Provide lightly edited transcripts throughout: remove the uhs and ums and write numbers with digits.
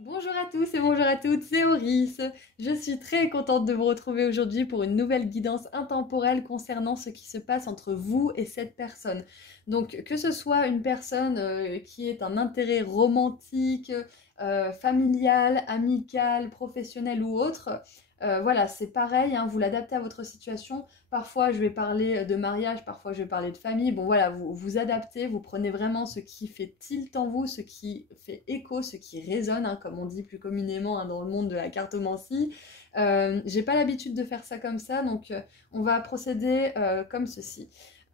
Bonjour à tous et bonjour à toutes, c'est Auris. Je suis très contente de vous retrouver aujourd'hui pour une nouvelle guidance intemporelle concernant ce qui se passe entre vous et cette personne. Donc que ce soit une personne qui est un intérêt romantique, familial, amical, professionnel ou autre, voilà, c'est pareil, hein, vous l'adaptez à votre situation. Parfois je vais parler de mariage, parfois je vais parler de famille. Bon voilà, vous vous adaptez, vous prenez vraiment ce qui fait tilt en vous, ce qui fait écho, ce qui résonne, hein, comme on dit plus communément, hein, dans le monde de la cartomancie. J'ai pas l'habitude de faire ça comme ça, donc on va procéder comme ceci.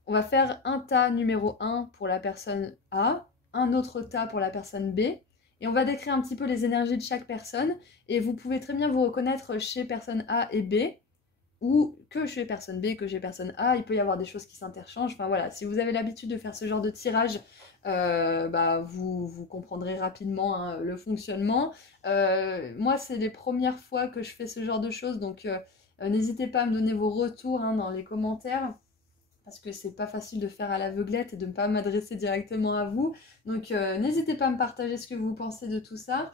On va faire un tas numéro 1 pour la personne A, un autre tas pour la personne B, et on va décrire un petit peu les énergies de chaque personne, et vous pouvez très bien vous reconnaître chez personne A et B, ou que chez personne B, que chez personne A, il peut y avoir des choses qui s'interchangent. Enfin voilà, si vous avez l'habitude de faire ce genre de tirage, vous comprendrez rapidement, hein, le fonctionnement. Moi, c'est les premières fois que je fais ce genre de choses, donc n'hésitez pas à me donner vos retours, hein, dans les commentaires, parce que c'est pas facile de faire à l'aveuglette et de ne pas m'adresser directement à vous. Donc n'hésitez pas à me partager ce que vous pensez de tout ça.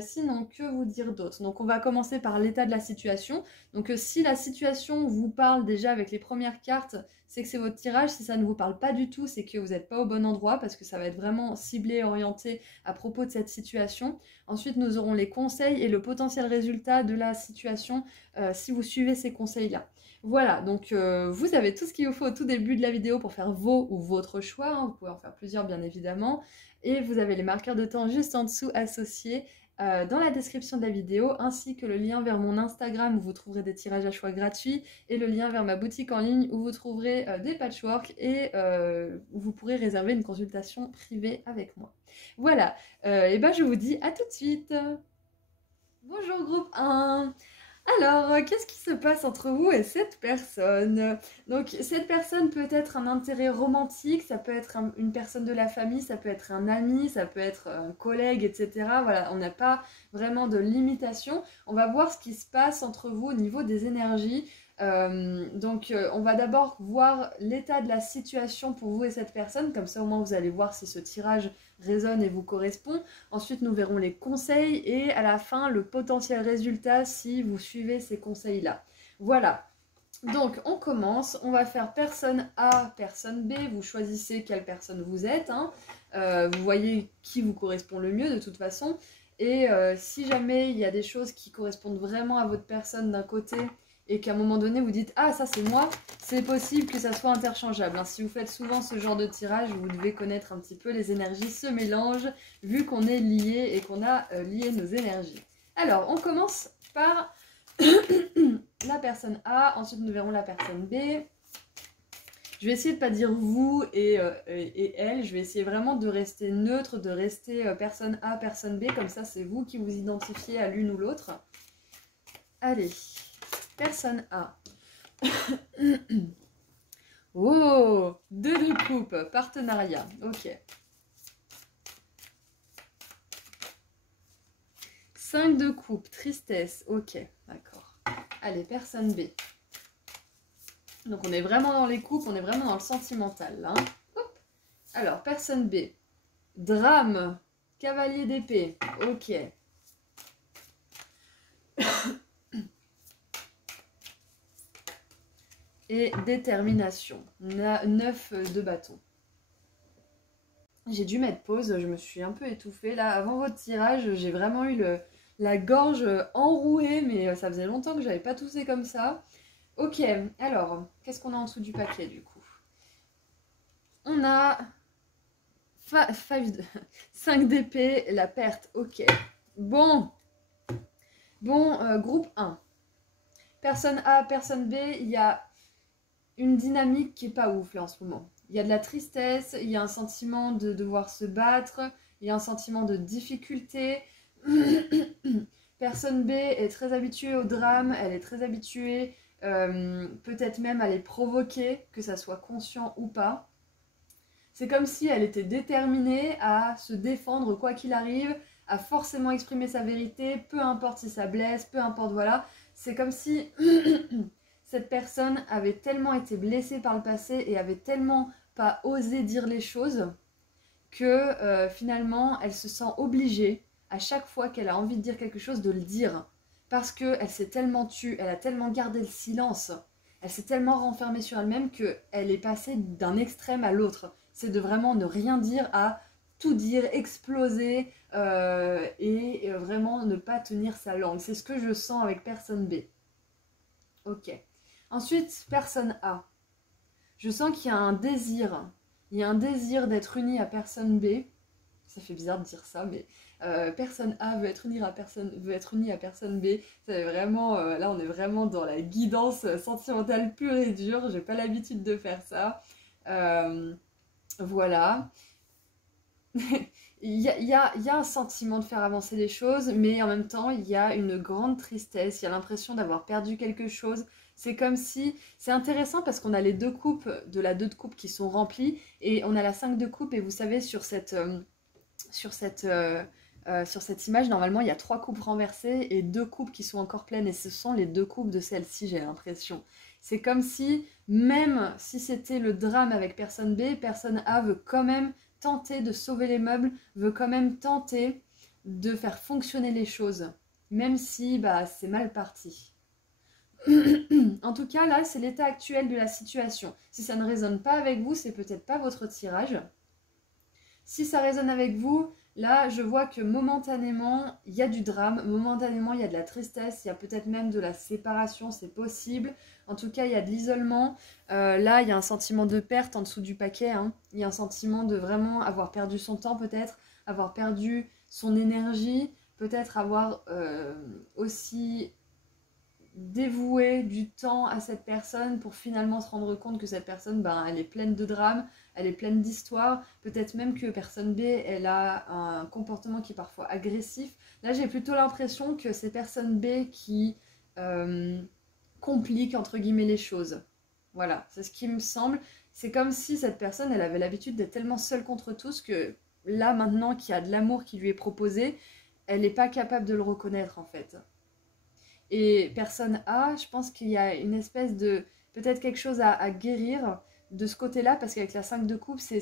Sinon, que vous dire d'autre? Donc on va commencer par l'état de la situation. Donc si la situation vous parle déjà avec les premières cartes, c'est que c'est votre tirage. Si ça ne vous parle pas du tout, c'est que vous n'êtes pas au bon endroit, parce que ça va être vraiment ciblé et orienté à propos de cette situation. Ensuite, nous aurons les conseils et le potentiel résultat de la situation si vous suivez ces conseils-là. Voilà, donc vous avez tout ce qu'il vous faut au tout début de la vidéo pour faire vos ou votre choix, hein. Vous pouvez en faire plusieurs bien évidemment. Et vous avez les marqueurs de temps juste en dessous associés dans la description de la vidéo, ainsi que le lien vers mon Instagram où vous trouverez des tirages à choix gratuits, et le lien vers ma boutique en ligne où vous trouverez des patchworks et où vous pourrez réserver une consultation privée avec moi. Voilà, et ben je vous dis à tout de suite. Bonjour groupe 1. Alors, qu'est-ce qui se passe entre vous et cette personne? Donc, cette personne peut être un intérêt romantique, ça peut être une personne de la famille, ça peut être un ami, ça peut être un collègue, etc. Voilà, on n'a pas vraiment de limitation. On va voir ce qui se passe entre vous au niveau des énergies. On va d'abord voir l'état de la situation pour vous et cette personne, comme ça au moins vous allez voir si ce tirage résonne et vous correspond. Ensuite, nous verrons les conseils et à la fin, le potentiel résultat si vous suivez ces conseils-là. Voilà. Donc, on commence. On va faire personne A, personne B. Vous choisissez quelle personne vous êtes, hein. Vous voyez qui vous correspond le mieux de toute façon. Et si jamais il y a des choses qui correspondent vraiment à votre personne d'un côté et qu'à un moment donné vous dites « Ah, ça c'est moi », c'est possible que ça soit interchangeable, hein. Si vous faites souvent ce genre de tirage, vous devez connaître un petit peu les énergies se mélangent vu qu'on est liés et qu'on a lié nos énergies. Alors, on commence par la personne A, ensuite nous verrons la personne B. Je vais essayer de ne pas dire vous et elle, je vais essayer vraiment de rester neutre, de rester personne A, personne B, comme ça c'est vous qui vous identifiez à l'une ou l'autre. Allez, personne A. Oh, 2 de coupe, partenariat, ok. 5 de coupe, tristesse, ok, d'accord. Allez, personne B. Donc on est vraiment dans les coupes, on est vraiment dans le sentimental là, hein. Hop. Alors, personne B. Drame, cavalier d'épée, ok. Et détermination, 9 de bâton. J'ai dû mettre pause, je me suis un peu étouffée là. Avant votre tirage, j'ai vraiment eu la gorge enrouée, mais ça faisait longtemps que j'avais pas toussé comme ça. Ok, alors, qu'est-ce qu'on a en dessous du paquet du coup? On a 5 d'épée, la perte, ok. Bon, groupe 1. Personne A, personne B, il y a une dynamique qui est pas ouf là en ce moment. Il y a de la tristesse, il y a un sentiment de devoir se battre, il y a un sentiment de difficulté. Personne B est très habituée au drame, elle est très habituée peut-être même à les provoquer, que ça soit conscient ou pas. C'est comme si elle était déterminée à se défendre quoi qu'il arrive, à forcément exprimer sa vérité, peu importe si ça blesse, peu importe, voilà. C'est comme si cette personne avait tellement été blessée par le passé et avait tellement pas osé dire les choses que finalement elle se sent obligée à chaque fois qu'elle a envie de dire quelque chose, de le dire. Parce qu'elle s'est tellement tue, elle a tellement gardé le silence, elle s'est tellement renfermée sur elle-même qu'elle est passée d'un extrême à l'autre. C'est de vraiment ne rien dire à tout dire, exploser et vraiment ne pas tenir sa langue. C'est ce que je sens avec personne B. Ok. Ensuite, personne A. Je sens qu'il y a un désir. Il y a un désir d'être uni à personne B. Ça fait bizarre de dire ça, mais personne A veut être uni à personne B. C'est vraiment, là, on est vraiment dans la guidance sentimentale pure et dure. J'ai pas l'habitude de faire ça. Voilà. Il y a un sentiment de faire avancer les choses, mais en même temps, il y a une grande tristesse. Il y a l'impression d'avoir perdu quelque chose. C'est comme si... C'est intéressant parce qu'on a les deux coupes de la 2 de coupe qui sont remplies et on a la 5 de coupe. Et vous savez, sur cette image, normalement, il y a 3 coupes renversées et 2 coupes qui sont encore pleines. Et ce sont les 2 coupes de celle-ci, j'ai l'impression. C'est comme si, même si c'était le drame avec personne B, personne A veut quand même tenter de sauver les meubles, veut quand même tenter de faire fonctionner les choses, même si bah, c'est mal parti. En tout cas, là, c'est l'état actuel de la situation. Si ça ne résonne pas avec vous, c'est peut-être pas votre tirage. Si ça résonne avec vous, là, je vois que momentanément, il y a du drame, momentanément, il y a de la tristesse, il y a peut-être même de la séparation, c'est possible. En tout cas, il y a de l'isolement. Là, il y a un sentiment de perte en dessous du paquet. Hein. Il y a un sentiment de vraiment avoir perdu son temps peut-être, avoir perdu son énergie, peut-être avoir aussi dévoué du temps à cette personne pour finalement se rendre compte que cette personne, ben, elle est pleine de drames, elle est pleine d'histoires, peut-être même que personne B, elle a un comportement qui est parfois agressif. Là, j'ai plutôt l'impression que c'est personne B qui complique, entre guillemets, les choses. Voilà, c'est ce qui me semble. C'est comme si cette personne, elle avait l'habitude d'être tellement seule contre tous que là, maintenant qu'il y a de l'amour qui lui est proposé, elle n'est pas capable de le reconnaître, en fait. Et personne A, je pense qu'il y a une espèce de... peut-être quelque chose à guérir de ce côté-là, parce qu'avec la 5 de coupe, c'est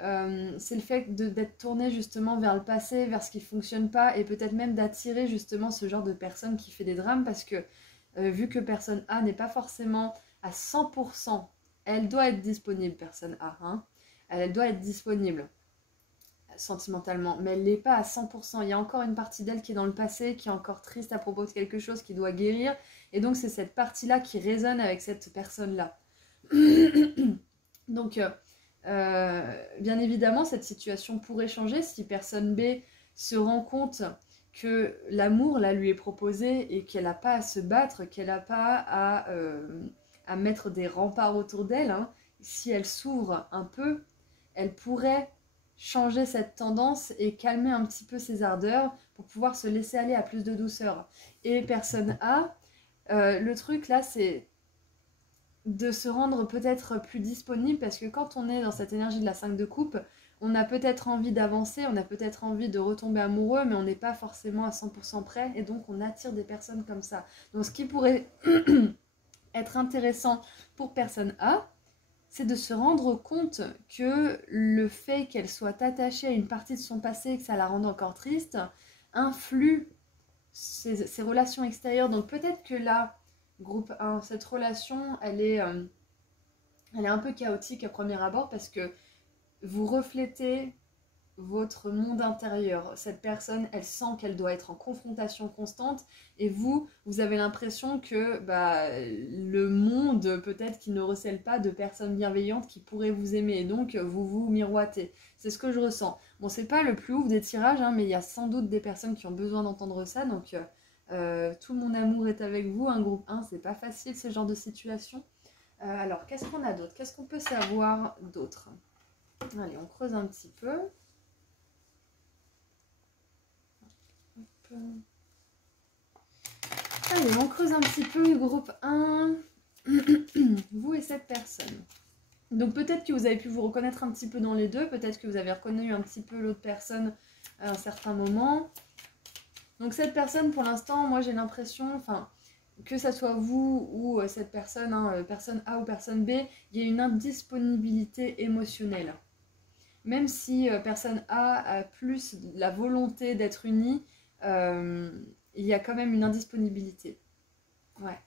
le fait d'être tourné justement vers le passé, vers ce qui ne fonctionne pas, et peut-être même d'attirer justement ce genre de personne qui fait des drames, parce que vu que personne A n'est pas forcément à 100%, elle doit être disponible, personne A, hein, elle doit être disponible sentimentalement, mais elle n'est pas à 100%. Il y a encore une partie d'elle qui est dans le passé, qui est encore triste à propos de quelque chose, qui doit guérir, et donc c'est cette partie-là qui résonne avec cette personne-là. Donc, bien évidemment, cette situation pourrait changer si personne B se rend compte que l'amour, là, lui est proposé et qu'elle n'a pas à se battre, qu'elle n'a pas à mettre des remparts autour d'elle. Hein. Si elle s'ouvre un peu, elle pourrait changer cette tendance et calmer un petit peu ses ardeurs pour pouvoir se laisser aller à plus de douceur. Et personne A, le truc là, c'est de se rendre peut-être plus disponible parce que quand on est dans cette énergie de la 5 de coupe, on a peut-être envie d'avancer, on a peut-être envie de retomber amoureux, mais on n'est pas forcément à 100% prêt et donc on attire des personnes comme ça. Donc ce qui pourrait être intéressant pour personne A, c'est de se rendre compte que le fait qu'elle soit attachée à une partie de son passé et que ça la rende encore triste, influe ses relations extérieures. Donc peut-être que là, groupe 1, cette relation, elle est un peu chaotique à premier abord parce que vous reflétez votre monde intérieur. Cette personne, elle sent qu'elle doit être en confrontation constante et vous avez l'impression que le monde, peut-être qu'il ne recèle pas de personnes bienveillantes qui pourraient vous aimer et donc vous vous miroitez. C'est ce que je ressens. Bon, c'est pas le plus ouf des tirages, hein, mais il y a sans doute des personnes qui ont besoin d'entendre ça, donc tout mon amour est avec vous. Un groupe 1, c'est pas facile ce genre de situation. Alors, qu'est-ce qu'on a d'autre? Qu'est-ce qu'on peut savoir d'autre? Allez, on creuse un petit peu. Allez, on creuse un petit peu, groupe 1, vous et cette personne. Donc peut-être que vous avez pu vous reconnaître un petit peu dans les deux, peut-être que vous avez reconnu un petit peu l'autre personne à un certain moment. Donc cette personne, pour l'instant, moi j'ai l'impression, enfin, que ça soit vous ou cette personne, hein, personne A ou personne B, il y a une indisponibilité émotionnelle. même si personne A a plus la volonté d'être unie, il y a quand même une indisponibilité. Ouais.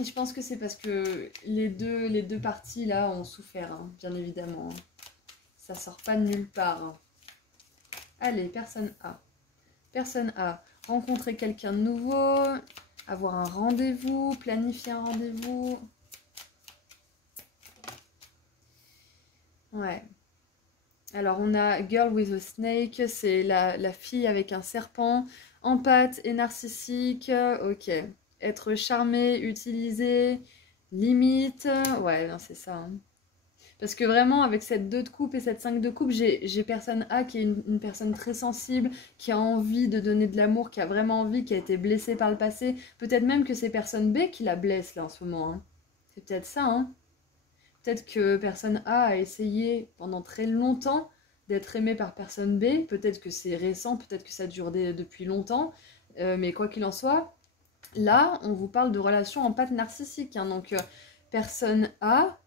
Et je pense que c'est parce que les deux parties là ont souffert, hein, bien évidemment. Ça sort pas de nulle part. Hein. Allez, personne A. Personne A. Rencontrer quelqu'un de nouveau, avoir un rendez-vous, planifier un rendez-vous. Ouais. Alors on a Girl with a Snake, c'est la fille avec un serpent, empathe et narcissique. Ok. Être charmé, utilisé, limite. Ouais, non, c'est ça. Hein. Parce que vraiment, avec cette 2 de coupe et cette 5 de coupe, j'ai personne A qui est une personne très sensible, qui a envie de donner de l'amour, qui a vraiment envie, qui a été blessée par le passé. Peut-être même que c'est personne B qui la blesse là en ce moment. Hein. C'est peut-être ça. Hein. Peut-être que personne A a essayé pendant très longtemps d'être aimé par personne B. Peut-être que c'est récent, peut-être que ça dure depuis longtemps. Mais quoi qu'il en soit, là, on vous parle de relations en pâte narcissique. Hein. Donc, personne A,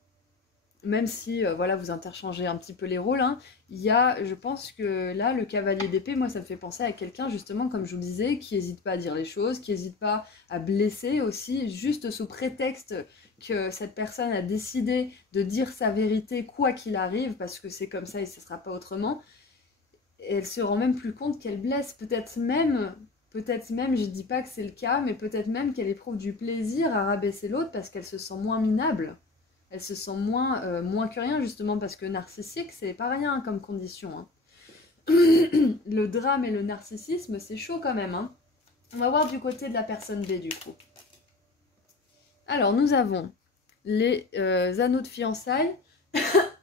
même si voilà, vous interchangez un petit peu les rôles, hein, il y a, je pense que là, le cavalier d'épée, moi, ça me fait penser à quelqu'un, justement, comme je vous disais, qui n'hésite pas à dire les choses, qui n'hésite pas à blesser aussi, juste sous prétexte que cette personne a décidé de dire sa vérité quoi qu'il arrive, parce que c'est comme ça et ce ne sera pas autrement. Et elle se rend même plus compte qu'elle blesse, peut-être même, je dis pas que c'est le cas, mais peut-être même qu'elle éprouve du plaisir à rabaisser l'autre parce qu'elle se sent moins minable. Elle se sent moins que rien, justement, parce que narcissique, c'est pas rien comme condition. Hein. Le drame et le narcissisme, c'est chaud quand même. Hein. On va voir du côté de la personne B, du coup. Alors, nous avons les anneaux de fiançailles,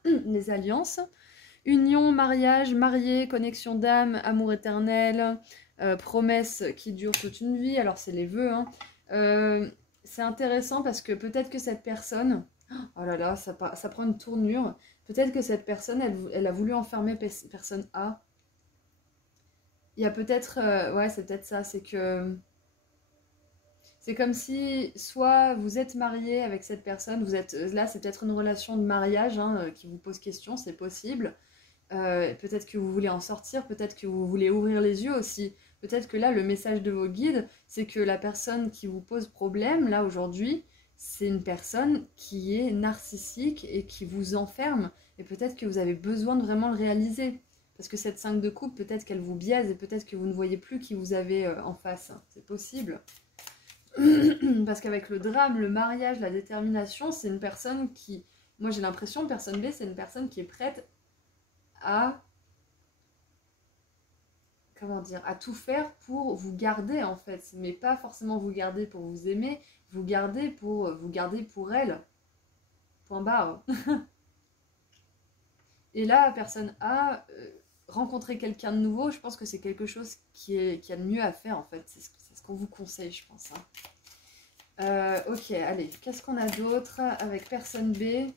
les alliances, union, mariage, marié, connexion d'âme, amour éternel, promesse qui dure toute une vie. Alors, c'est les vœux. Hein. C'est intéressant parce que peut-être que cette personne... Oh là là, ça prend une tournure. Peut-être que cette personne, elle a voulu enfermer personne A. Il y a peut-être... ouais, c'est peut-être ça. C'est que... C'est comme si, soit vous êtes marié avec cette personne, vous êtes là, c'est peut-être une relation de mariage hein, qui vous pose question, c'est possible. Peut-être que vous voulez en sortir, peut-être que vous voulez ouvrir les yeux aussi. Peut-être que là, le message de vos guides, c'est que la personne qui vous pose problème, là, aujourd'hui, c'est une personne qui est narcissique et qui vous enferme. Et peut-être que vous avez besoin de vraiment le réaliser. Parce que cette 5 de coupe, peut-être qu'elle vous biaise et peut-être que vous ne voyez plus qui vous avez en face. C'est possible. Parce qu'avec le drame, le mariage, la détermination, c'est une personne qui... Moi, j'ai l'impression, personne B, c'est une personne qui est prête à... Comment dire, à tout faire pour vous garder en fait, mais pas forcément vous garder pour vous aimer, vous garder pour elle. Point barre. Et là, personne A, rencontrer quelqu'un de nouveau, je pense que c'est quelque chose qui a de mieux à faire en fait. C'est ce qu'on vous conseille, je pense. Hein. Ok, allez, qu'est-ce qu'on a d'autre avec personne B?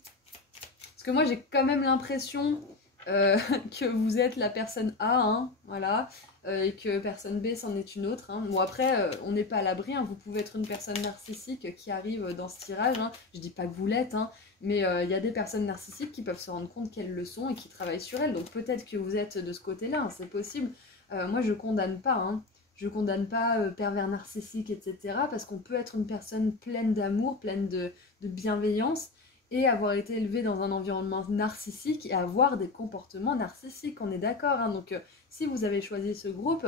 Parce que moi, j'ai quand même l'impression que vous êtes la personne A, hein, voilà, et que personne B, c'en est une autre. Hein. Bon, après, on n'est pas à l'abri, hein, vous pouvez être une personne narcissique qui arrive dans ce tirage. Hein. Je dis pas que vous l'êtes, hein, mais il y a des personnes narcissiques qui peuvent se rendre compte qu'elles le sont et qui travaillent sur elles. Donc peut-être que vous êtes de ce côté-là, hein, c'est possible. Moi, je condamne pas, hein. Je condamne pas pervers narcissique, etc. Parce qu'on peut être une personne pleine d'amour, pleine de bienveillance, et avoir été élevé dans un environnement narcissique et avoir des comportements narcissiques, on est d'accord. Hein. Donc si vous avez choisi ce groupe,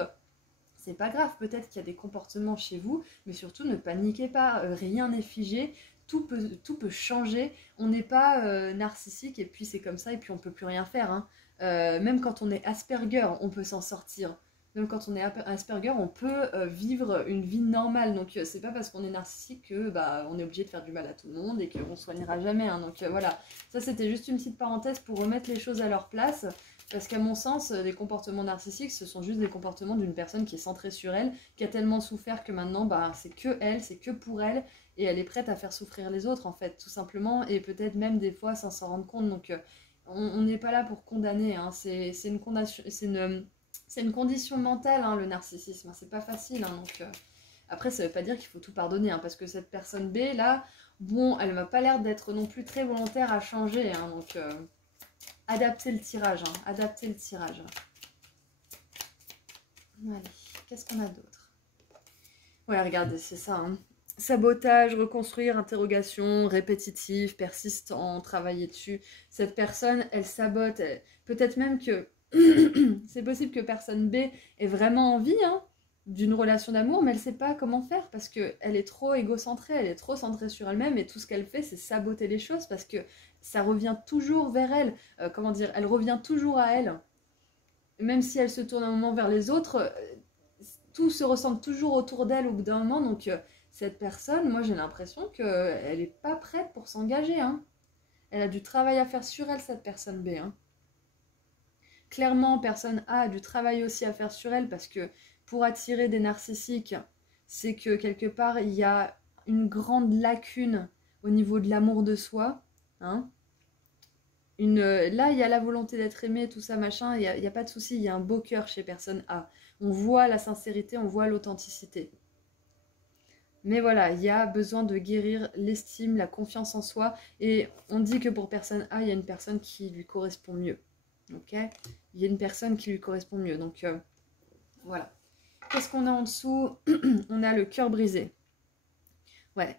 c'est pas grave, peut-être qu'il y a des comportements chez vous, mais surtout ne paniquez pas, rien n'est figé, tout peut changer, on n'est pas narcissique et puis c'est comme ça et puis on peut plus rien faire. Hein. Même quand on est Asperger, on peut s'en sortir. Même quand on est Asperger, on peut vivre une vie normale. Donc c'est pas parce qu'on est narcissique que on est obligé de faire du mal à tout le monde et qu'on soignera jamais. Hein. Donc voilà, ça c'était juste une petite parenthèse pour remettre les choses à leur place. Parce qu'à mon sens, les comportements narcissiques, ce sont juste des comportements d'une personne qui est centrée sur elle, qui a tellement souffert que maintenant, c'est que elle, c'est que pour elle, et elle est prête à faire souffrir les autres en fait, tout simplement, et peut-être même des fois sans s'en rendre compte. Donc on n'est pas là pour condamner. Hein. C'est une condamnation, c'est une condition mentale, hein, le narcissisme, c'est pas facile. Hein, donc Après, ça veut pas dire qu'il faut tout pardonner, hein, parce que cette personne B, là, bon, elle m'a pas l'air d'être non plus très volontaire à changer, hein, donc adaptez le tirage, hein, adaptez le tirage. Allez, qu'est-ce qu'on a d'autre? Ouais, regardez, c'est ça, hein. Sabotage, reconstruire, interrogation, répétitif, persistant, travailler dessus. Cette personne, elle sabote. Peut-être même que c'est possible que personne B ait vraiment envie, hein, d'une relation d'amour, mais elle ne sait pas comment faire parce qu'elle est trop égocentrée, elle est trop centrée sur elle-même et tout ce qu'elle fait, c'est saboter les choses parce que ça revient toujours vers elle. Comment dire, elle revient toujours à elle. Même si elle se tourne un moment vers les autres, tout se ressemble toujours autour d'elle au bout d'un moment. Donc, cette personne, moi j'ai l'impression qu'elle n'est pas prête pour s'engager, hein. Elle a du travail à faire sur elle, cette personne B, hein. Clairement, personne A du travail aussi à faire sur elle parce que pour attirer des narcissiques, c'est que quelque part, il y a une grande lacune au niveau de l'amour de soi, hein. Là, il y a la volonté d'être aimé, tout ça, machin, il n'y a pas de souci, il y a un beau cœur chez personne A. On voit la sincérité, on voit l'authenticité. Mais voilà, il y a besoin de guérir l'estime, la confiance en soi. Et on dit que pour personne A, il y a une personne qui lui correspond mieux. Ok? Il y a une personne qui lui correspond mieux. Donc, voilà. Qu'est-ce qu'on a en dessous? On a le cœur brisé. Ouais.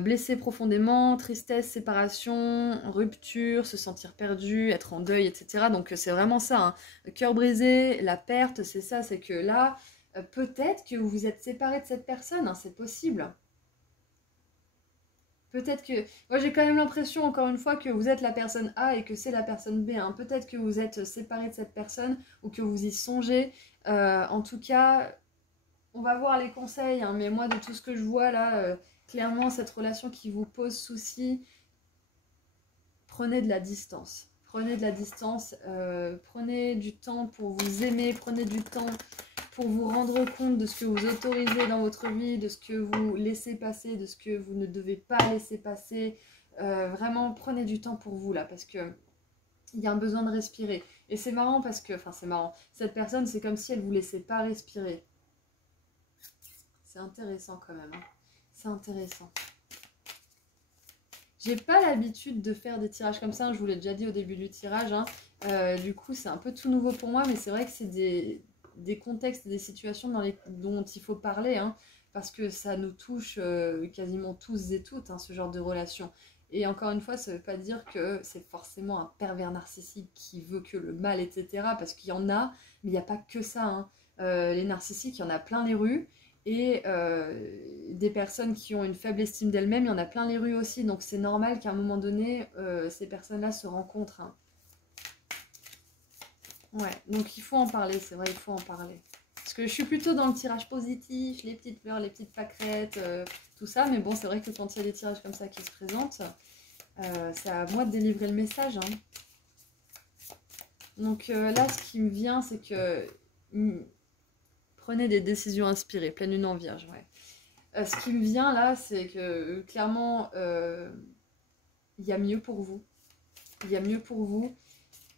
Blessé profondément, tristesse, séparation, rupture, se sentir perdu, être en deuil, etc. Donc, c'est vraiment ça, hein. Le cœur brisé, la perte, c'est ça. C'est que là, peut-être que vous vous êtes séparé de cette personne, hein, c'est possible. Peut-être que... Moi, j'ai quand même l'impression, encore une fois, que vous êtes la personne A et que c'est la personne B, hein. Peut-être que vous êtes séparé de cette personne ou que vous y songez. En tout cas, on va voir les conseils, hein, mais moi, de tout ce que je vois là, clairement, cette relation qui vous pose souci, prenez de la distance. Prenez de la distance, prenez du temps pour vous aimer, prenez du temps pour vous rendre compte de ce que vous autorisez dans votre vie, de ce que vous laissez passer, de ce que vous ne devez pas laisser passer. Vraiment, prenez du temps pour vous là, parce que il y a un besoin de respirer. Et c'est marrant parce que, enfin c'est marrant, cette personne, c'est comme si elle vous laissait pas respirer. C'est intéressant quand même, hein. C'est intéressant. J'ai pas l'habitude de faire des tirages comme ça, hein, je vous l'ai déjà dit au début du tirage, hein. Du coup, c'est un peu tout nouveau pour moi, mais c'est vrai que c'est des contextes, des situations dont il faut parler, hein, parce que ça nous touche quasiment tous et toutes, hein, ce genre de relation. Et encore une fois, ça ne veut pas dire que c'est forcément un pervers narcissique qui veut que le mal, etc. Parce qu'il y en a, mais il n'y a pas que ça, hein. Les narcissiques, il y en a plein les rues. Et des personnes qui ont une faible estime d'elles-mêmes, il y en a plein les rues aussi. Donc c'est normal qu'à un moment donné, ces personnes-là se rencontrent, hein. Ouais, donc il faut en parler, c'est vrai, il faut en parler. Parce que je suis plutôt dans le tirage positif, les petites fleurs, les petites pâquerettes, tout ça. Mais bon, c'est vrai que quand il y a des tirages comme ça qui se présentent, c'est à moi de délivrer le message, hein. Donc là, ce qui me vient, c'est que prenez des décisions inspirées, pleine lune en vierge, ouais. Ce qui me vient là, c'est que clairement, il y a mieux pour vous. Il y a mieux pour vous.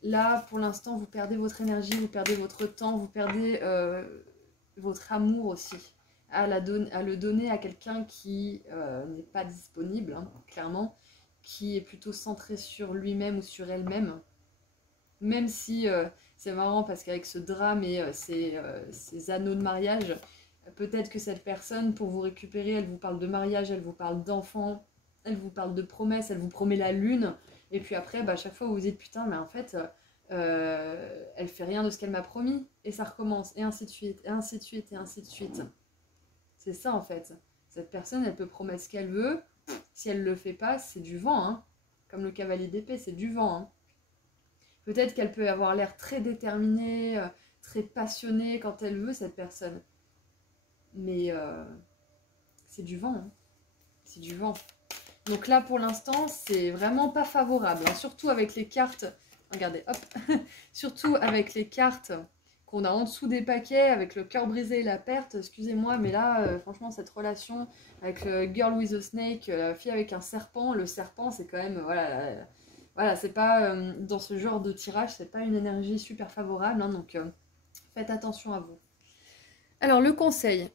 Là, pour l'instant, vous perdez votre énergie, vous perdez votre temps, vous perdez votre amour aussi à le donner à quelqu'un qui n'est pas disponible, hein, clairement, qui est plutôt centré sur lui-même ou sur elle-même. Même si c'est marrant parce qu'avec ce drame et ces anneaux de mariage, peut-être que cette personne, pour vous récupérer, elle vous parle de mariage, elle vous parle d'enfants, elle vous parle de promesses, elle vous promet la lune. Et puis après, bah, à chaque fois, vous vous dites putain, mais en fait, elle fait rien de ce qu'elle m'a promis. Et ça recommence, et ainsi de suite, et ainsi de suite, et ainsi de suite. C'est ça en fait. Cette personne, elle peut promettre ce qu'elle veut. Si elle le fait pas, c'est du vent, hein. Comme le cavalier d'épée, c'est du vent, hein. Peut-être qu'elle peut avoir l'air très déterminée, très passionnée quand elle veut, cette personne. Mais c'est du vent, hein. C'est du vent. Donc là, pour l'instant, c'est vraiment pas favorable, hein. Surtout avec les cartes. Regardez, hop. Surtout avec les cartes qu'on a en dessous des paquets, avec le cœur brisé et la perte. Excusez-moi, mais là, franchement, cette relation avec le girl with a snake, la fille avec un serpent, le serpent, c'est quand même, voilà, voilà, c'est pas, dans ce genre de tirage, c'est pas une énergie super favorable, hein, donc faites attention à vous. Alors le conseil,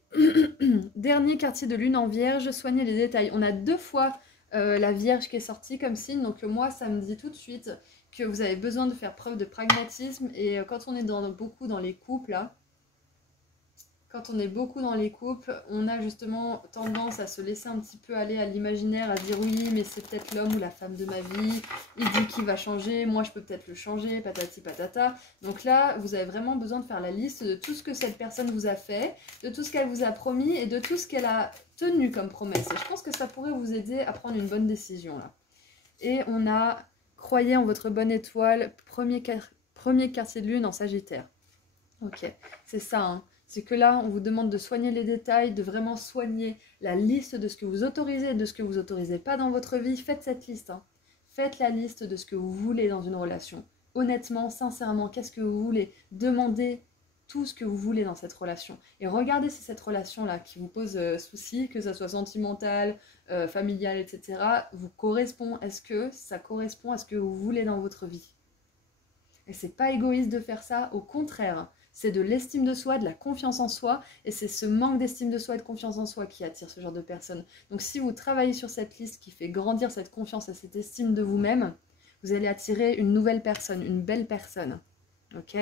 dernier quartier de lune en vierge, soignez les détails. On a 2 fois la vierge qui est sortie comme signe, donc moi ça me dit tout de suite que vous avez besoin de faire preuve de pragmatisme et quand on est beaucoup dans les couples, là, quand on est beaucoup dans les couples, on a justement tendance à se laisser un petit peu aller à l'imaginaire, à dire oui, mais c'est peut-être l'homme ou la femme de ma vie, il dit qu'il va changer, moi je peux peut-être le changer, patati patata. Donc là, vous avez vraiment besoin de faire la liste de tout ce que cette personne vous a fait, de tout ce qu'elle vous a promis et de tout ce qu'elle a tenu comme promesse. Et je pense que ça pourrait vous aider à prendre une bonne décision là. Et on a, croyez en votre bonne étoile, premier quartier de lune en Sagittaire. Ok, c'est ça, hein. C'est que là, on vous demande de soigner les détails, de vraiment soigner la liste de ce que vous autorisez et de ce que vous autorisez pas dans votre vie. Faites cette liste, hein. Faites la liste de ce que vous voulez dans une relation. Honnêtement, sincèrement, qu'est-ce que vous voulez? Demandez tout ce que vous voulez dans cette relation. Et regardez si cette relation-là qui vous pose souci, que ça soit sentimental, familial, etc., vous correspond. Est-ce que ça correspond à ce que vous voulez dans votre vie? Et c'est pas égoïste de faire ça, au contraire. C'est de l'estime de soi, de la confiance en soi, et c'est ce manque d'estime de soi et de confiance en soi qui attire ce genre de personnes. Donc si vous travaillez sur cette liste qui fait grandir cette confiance et cette estime de vous-même, vous allez attirer une nouvelle personne, une belle personne. Ok?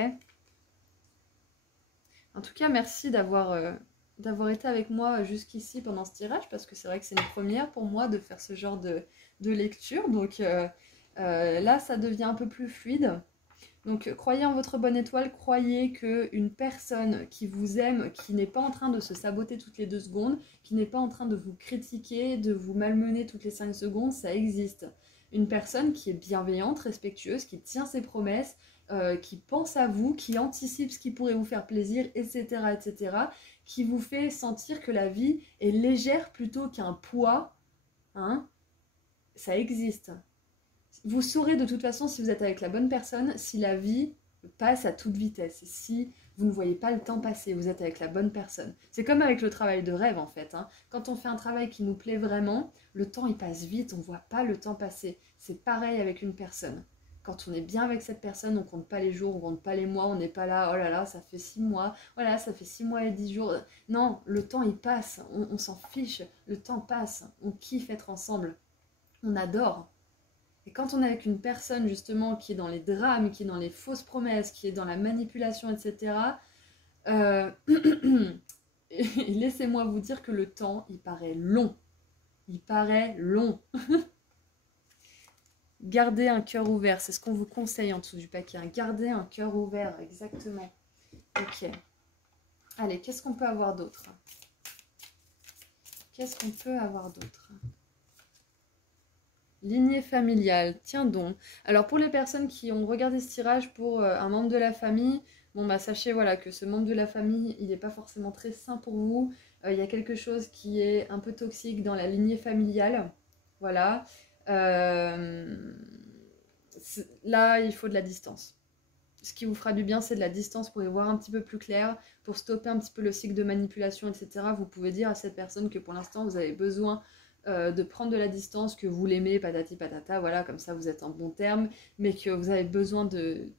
En tout cas, merci d'avoir été avec moi jusqu'ici pendant ce tirage, parce que c'est vrai que c'est une première pour moi de faire ce genre de lecture. Donc là, ça devient un peu plus fluide. Donc croyez en votre bonne étoile, croyez qu'une personne qui vous aime, qui n'est pas en train de se saboter toutes les 2 secondes, qui n'est pas en train de vous critiquer, de vous malmener toutes les 5 secondes, ça existe. Une personne qui est bienveillante, respectueuse, qui tient ses promesses, qui pense à vous, qui anticipe ce qui pourrait vous faire plaisir, etc., etc., qui vous fait sentir que la vie est légère plutôt qu'un poids, hein, ça existe. Vous saurez de toute façon si vous êtes avec la bonne personne, si la vie passe à toute vitesse, si vous ne voyez pas le temps passer, vous êtes avec la bonne personne. C'est comme avec le travail de rêve en fait, hein. Quand on fait un travail qui nous plaît vraiment, le temps il passe vite, on ne voit pas le temps passer. C'est pareil avec une personne. Quand on est bien avec cette personne, on ne compte pas les jours, on ne compte pas les mois, on n'est pas là, oh là là, ça fait 6 mois, voilà, ça fait 6 mois et 10 jours. Non, le temps il passe, on s'en fiche, le temps passe, on kiffe être ensemble, on adore. Et quand on est avec une personne justement qui est dans les drames, qui est dans les fausses promesses, qui est dans la manipulation, etc., laissez-moi vous dire que le temps, il paraît long. Il paraît long. Gardez un cœur ouvert, c'est ce qu'on vous conseille en dessous du paquet. Hein. Gardez un cœur ouvert, exactement. Ok. Allez, qu'est-ce qu'on peut avoir d'autre? Qu'est-ce qu'on peut avoir d'autre? Lignée familiale, tiens donc. Alors pour les personnes qui ont regardé ce tirage pour un membre de la famille, bon bah sachez voilà que ce membre de la famille, il n'est pas forcément très sain pour vous. Il y a quelque chose qui est un peu toxique dans la lignée familiale. Voilà. Là, il faut de la distance. Ce qui vous fera du bien, c'est de la distance pour y voir un petit peu plus clair, pour stopper un petit peu le cycle de manipulation, etc. Vous pouvez dire à cette personne que pour l'instant, vous avez besoin de prendre de la distance, que vous l'aimez, patati patata, voilà, comme ça vous êtes en bon terme, mais que vous avez besoin de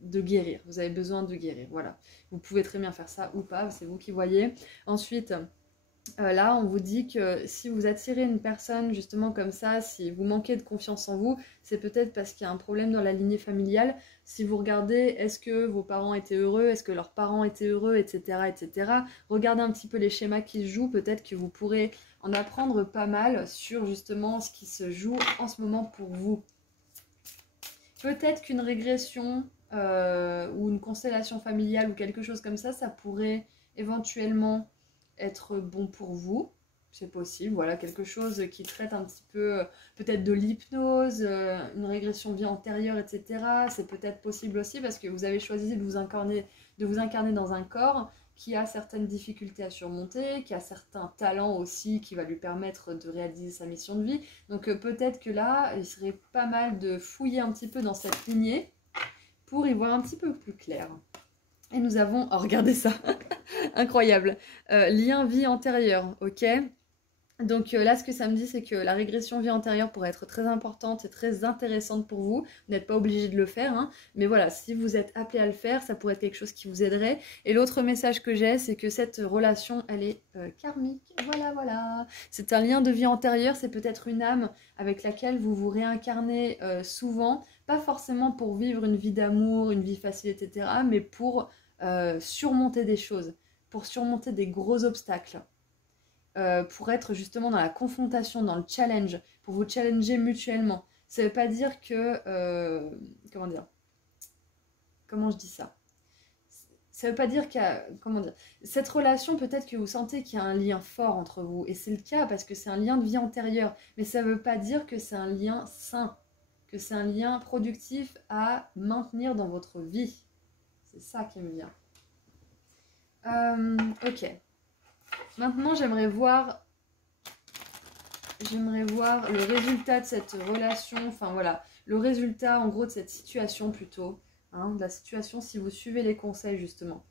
guérir, vous avez besoin de guérir, voilà. Vous pouvez très bien faire ça ou pas, c'est vous qui voyez. Ensuite, là, on vous dit que si vous attirez une personne justement comme ça, si vous manquez de confiance en vous, c'est peut-être parce qu'il y a un problème dans la lignée familiale. Si vous regardez, est-ce que vos parents étaient heureux, est-ce que leurs parents étaient heureux, etc., etc. Regardez un petit peu les schémas qui se jouent, peut-être que vous pourrez en apprendre pas mal sur justement ce qui se joue en ce moment pour vous. Peut-être qu'une régression ou une constellation familiale ou quelque chose comme ça pourrait éventuellement être bon pour vous, c'est possible, voilà, quelque chose qui traite un petit peu peut-être de l'hypnose, une régression vie antérieure, etc. C'est peut-être possible aussi parce que vous avez choisi de vous incarner dans un corps qui a certaines difficultés à surmonter, qui a certains talents aussi qui va lui permettre de réaliser sa mission de vie. Donc peut-être que là, il serait pas mal de fouiller un petit peu dans cette lignée pour y voir un petit peu plus clair. Et nous avons... Oh, regardez ça. Incroyable. Lien vie antérieure, ok. Donc là, ce que ça me dit, c'est que la régression vie antérieure pourrait être très importante et très intéressante pour vous. Vous n'êtes pas obligé de le faire, hein. Mais voilà, si vous êtes appelé à le faire, ça pourrait être quelque chose qui vous aiderait. Et l'autre message que j'ai, c'est que cette relation, elle est karmique. Voilà, voilà. C'est un lien de vie antérieure, c'est peut-être une âme avec laquelle vous vous réincarnez souvent. Pas forcément pour vivre une vie d'amour, une vie facile, etc. Mais pour surmonter des choses, pour surmonter des gros obstacles. Pour être justement dans la confrontation, dans le challenge, pour vous challenger mutuellement. Ça ne veut pas dire que... comment dire? Comment je dis ça? Ça ne veut pas dire qu'il y a... Comment dire? Cette relation, peut-être que vous sentez qu'il y a un lien fort entre vous. Et c'est le cas parce que c'est un lien de vie antérieure. Mais ça ne veut pas dire que c'est un lien sain. Que c'est un lien productif à maintenir dans votre vie. C'est ça qui me vient. Ok. Maintenant, j'aimerais voir le résultat de cette relation, enfin voilà, le résultat en gros de cette situation plutôt, hein, de la situation si vous suivez les conseils justement.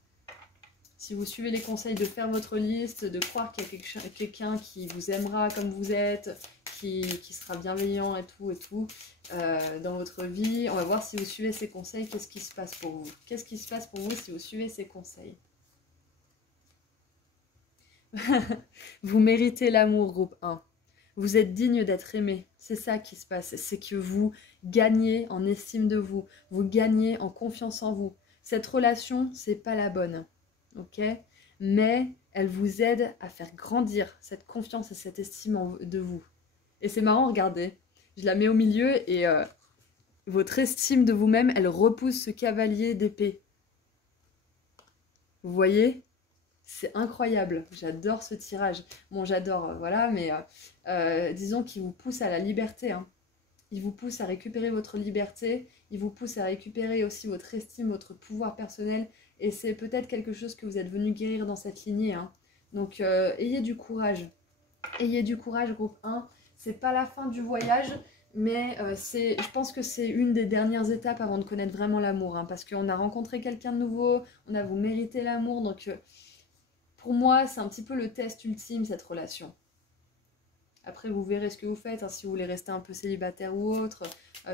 Si vous suivez les conseils de faire votre liste, de croire qu'il y a quelqu'un qui vous aimera comme vous êtes, qui sera bienveillant et tout, dans votre vie, on va voir si vous suivez ces conseils, qu'est-ce qui se passe pour vous? Qu'est-ce qui se passe pour vous si vous suivez ces conseils? Vous méritez l'amour, groupe 1. Vous êtes digne d'être aimé. C'est ça qui se passe. C'est que vous gagnez en estime de vous. Vous gagnez en confiance en vous. Cette relation, c'est pas la bonne. Ok? Mais elle vous aide à faire grandir cette confiance et cette estime de vous. Et c'est marrant, regardez. Je la mets au milieu et votre estime de vous-même, elle repousse ce cavalier d'épée. Vous voyez? C'est incroyable, j'adore ce tirage. Bon, j'adore, voilà, mais disons qu'il vous pousse à la liberté, hein. Il vous pousse à récupérer votre liberté, il vous pousse à récupérer aussi votre estime, votre pouvoir personnel, et c'est peut-être quelque chose que vous êtes venu guérir dans cette lignée, hein. Donc, ayez du courage. Ayez du courage, groupe 1. C'est pas la fin du voyage, mais je pense que c'est une des dernières étapes avant de connaître vraiment l'amour, hein, parce qu'on a rencontré quelqu'un de nouveau, on a vous mérité l'amour, donc... pour moi, c'est un petit peu le test ultime, cette relation. Après, vous verrez ce que vous faites, hein, si vous voulez rester un peu célibataire ou autre,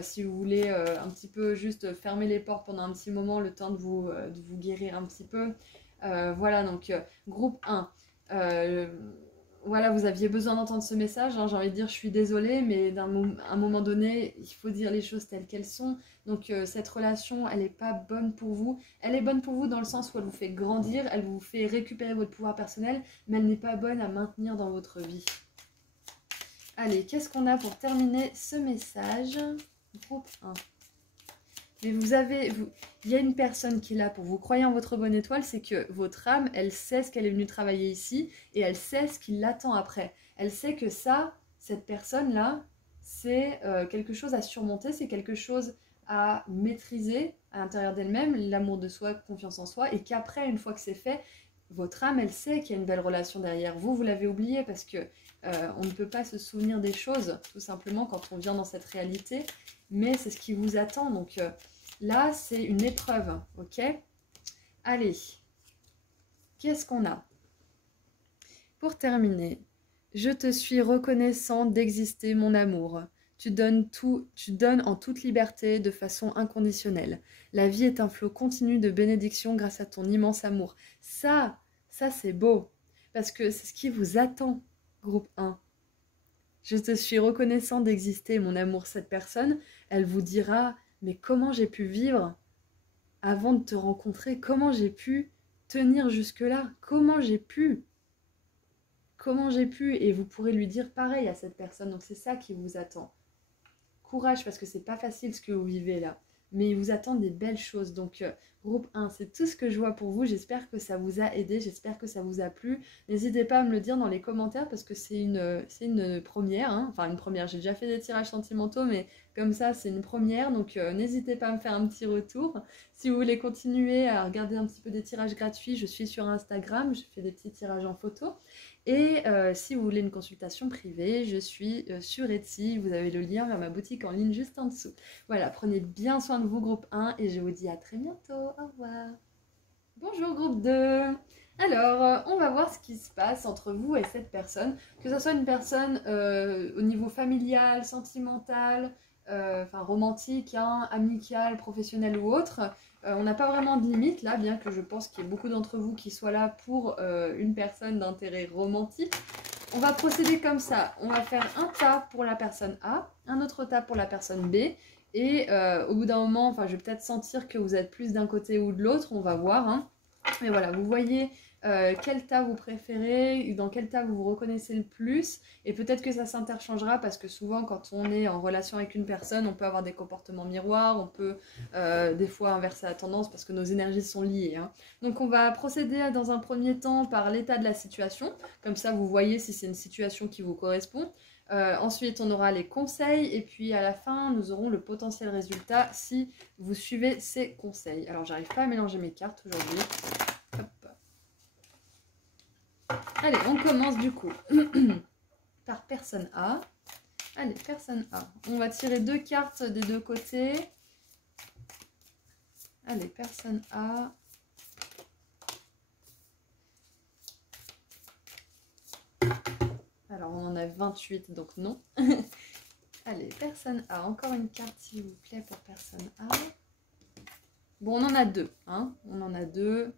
si vous voulez un petit peu juste fermer les portes pendant un petit moment, le temps de vous guérir un petit peu. Voilà, donc groupe 1. Voilà, vous aviez besoin d'entendre ce message, hein, j'ai envie de dire je suis désolée, mais à un moment donné, il faut dire les choses telles qu'elles sont. Donc cette relation, elle n'est pas bonne pour vous. Elle est bonne pour vous dans le sens où elle vous fait grandir, elle vous fait récupérer votre pouvoir personnel, mais elle n'est pas bonne à maintenir dans votre vie. Allez, qu'est-ce qu'on a pour terminer ce message? Groupe 1. Mais il y a une personne qui est là pour vous. Croyez en votre bonne étoile, c'est que votre âme, elle sait ce qu'elle est venue travailler ici et elle sait ce qui l'attend après. Elle sait que ça, cette personne-là, c'est quelque chose à surmonter, c'est quelque chose à maîtriser à l'intérieur d'elle-même, l'amour de soi, confiance en soi, et qu'après, une fois que c'est fait, votre âme, elle sait qu'il y a une belle relation derrière. Vous l'avez oublié parce que on ne peut pas se souvenir des choses, tout simplement, quand on vient dans cette réalité, mais c'est ce qui vous attend, donc... là, c'est une épreuve, ok? Allez, qu'est-ce qu'on a? Pour terminer, je te suis reconnaissant d'exister, mon amour. Tu donnes en toute liberté, de façon inconditionnelle. La vie est un flot continu de bénédictions grâce à ton immense amour. Ça c'est beau, parce que c'est ce qui vous attend, groupe 1. Je te suis reconnaissant d'exister, mon amour. Cette personne, elle vous dira... mais comment j'ai pu vivre avant de te rencontrer? Comment j'ai pu tenir jusque-là? Comment j'ai pu? Et vous pourrez lui dire pareil à cette personne. Donc c'est ça qui vous attend. Courage, parce que c'est pas facile ce que vous vivez là. Mais il vous attend des belles choses. Donc groupe 1, c'est tout ce que je vois pour vous. J'espère que ça vous a aidé. J'espère que ça vous a plu. N'hésitez pas à me le dire dans les commentaires parce que c'est une première, hein. Enfin une première, j'ai déjà fait des tirages sentimentaux, mais comme ça c'est une première. Donc n'hésitez pas à me faire un petit retour. Si vous voulez continuer à regarder un petit peu des tirages gratuits, je suis sur Instagram. Je fais des petits tirages en photo. Et si vous voulez une consultation privée, je suis sur Etsy. Vous avez le lien vers ma boutique en ligne juste en dessous. Voilà, prenez bien soin de vous, groupe 1, et je vous dis à très bientôt. Au revoir. Bonjour, groupe 2. Alors, on va voir ce qui se passe entre vous et cette personne, que ce soit une personne au niveau familial, sentimental, enfin romantique, hein, amical, professionnel ou autre. On n'a pas vraiment de limite là, bien que je pense qu'il y ait beaucoup d'entre vous qui soient là pour une personne d'intérêt romantique. On va procéder comme ça. On va faire un tas pour la personne A, un autre tas pour la personne B. Et au bout d'un moment, enfin, je vais peut-être sentir que vous êtes plus d'un côté ou de l'autre. On va voir. Hein. Mais voilà, vous voyez quel tas vous préférez, dans quel tas vous vous reconnaissez le plus. Et peut-être que ça s'interchangera parce que souvent, quand on est en relation avec une personne, on peut avoir des comportements miroirs. On peut des fois inverser la tendance parce que nos énergies sont liées. Hein. Donc on va procéder dans un premier temps par l'état de la situation. Comme ça, vous voyez si c'est une situation qui vous correspond. Ensuite, on aura les conseils et puis à la fin, nous aurons le potentiel résultat si vous suivez ces conseils. Alors, j'arrive pas à mélanger mes cartes aujourd'hui. Hop. Allez, on commence du coup par personne A. Allez, personne A. On va tirer 2 cartes des 2 côtés. Allez, personne A. Alors, on en a 28, donc non. Allez, personne A. Encore une carte, s'il vous plaît, pour personne A. Bon, on en a 2. Hein, on en a 2.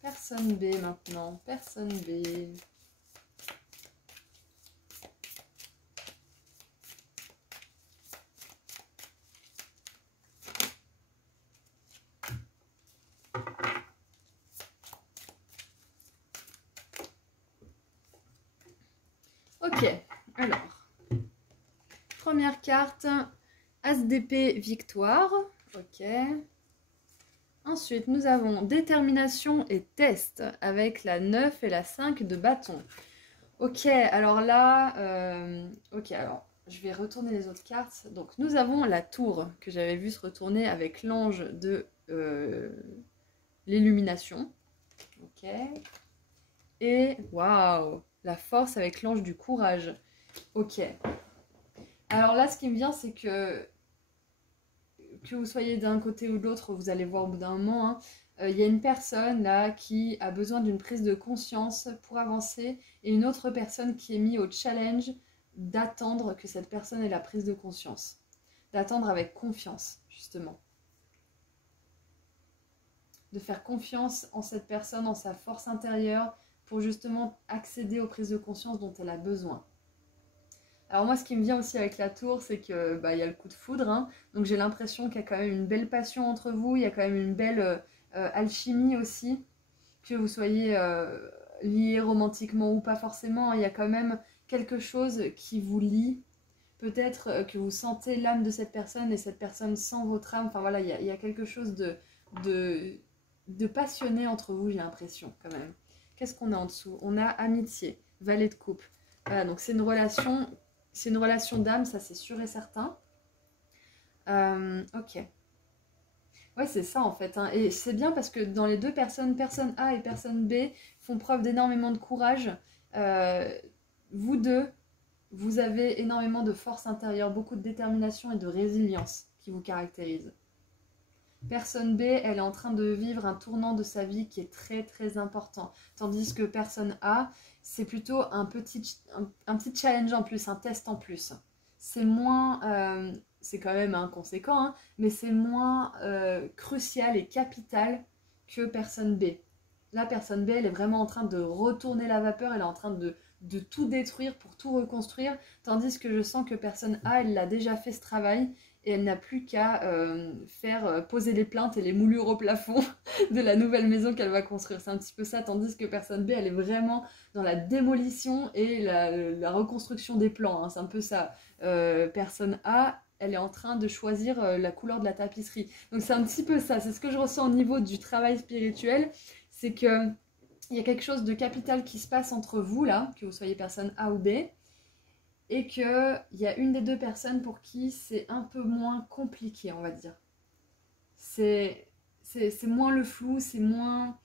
Personne B maintenant. Personne B. Ok, alors, première carte, As d'épée, victoire, ok. Ensuite, nous avons détermination et test avec la 9 et la 5 de bâton. Ok, alors là, ok, alors je vais retourner les autres cartes. Donc, nous avons la tour que j'avais vu se retourner avec l'ange de l'illumination. Ok. Et, waouh, la force avec l'ange du courage. Ok. Alors là, ce qui me vient, c'est que vous soyez d'un côté ou de l'autre, vous allez voir au bout d'un moment, hein, y a une personne là qui a besoin d'une prise de conscience pour avancer et une autre personne qui est mise au challenge d'attendre que cette personne ait la prise de conscience. D'attendre avec confiance, justement. De faire confiance en cette personne, en sa force intérieure, pour justement accéder aux prises de conscience dont elle a besoin. Alors moi, ce qui me vient aussi avec la tour, c'est que y a le coup de foudre, hein, donc j'ai l'impression qu'il y a quand même une belle passion entre vous, il y a quand même une belle alchimie aussi, que vous soyez liés romantiquement ou pas forcément, hein, il y a quand même quelque chose qui vous lie, peut-être que vous sentez l'âme de cette personne et cette personne sent votre âme, enfin voilà, il y a quelque chose de passionné entre vous, j'ai l'impression quand même. Qu'est-ce qu'on a en dessous? On a amitié, valet de coupe. Voilà, donc c'est une relation d'âme, ça c'est sûr et certain. Ok. Ouais, c'est ça en fait. Hein. Et c'est bien parce que dans les deux personnes, personne A et personne B, font preuve d'énormément de courage. Vous deux, vous avez énormément de force intérieure, beaucoup de détermination et de résilience qui vous caractérisent. Personne B, elle est en train de vivre un tournant de sa vie qui est très très important. Tandis que personne A, c'est plutôt un petit challenge en plus, un test en plus. C'est moins, c'est quand même inconséquent, hein, mais c'est moins crucial et capital que personne B. Là, personne B, elle est vraiment en train de retourner la vapeur, elle est en train de tout détruire pour tout reconstruire, tandis que je sens que personne A, elle l'a déjà fait ce travail et elle n'a plus qu'à faire poser les plaintes et les moulures au plafond de la nouvelle maison qu'elle va construire. C'est un petit peu ça, tandis que personne B, elle est vraiment dans la démolition et la reconstruction des plans. Hein. C'est un peu ça. Personne A, elle est en train de choisir la couleur de la tapisserie. Donc c'est un petit peu ça, c'est ce que je ressens au niveau du travail spirituel, c'est que il y a quelque chose de capital qui se passe entre vous là, que vous soyez personne A ou B, et qu'il y a une des deux personnes pour qui c'est un peu moins compliqué, on va dire. C'est moins le flou, c'est moins...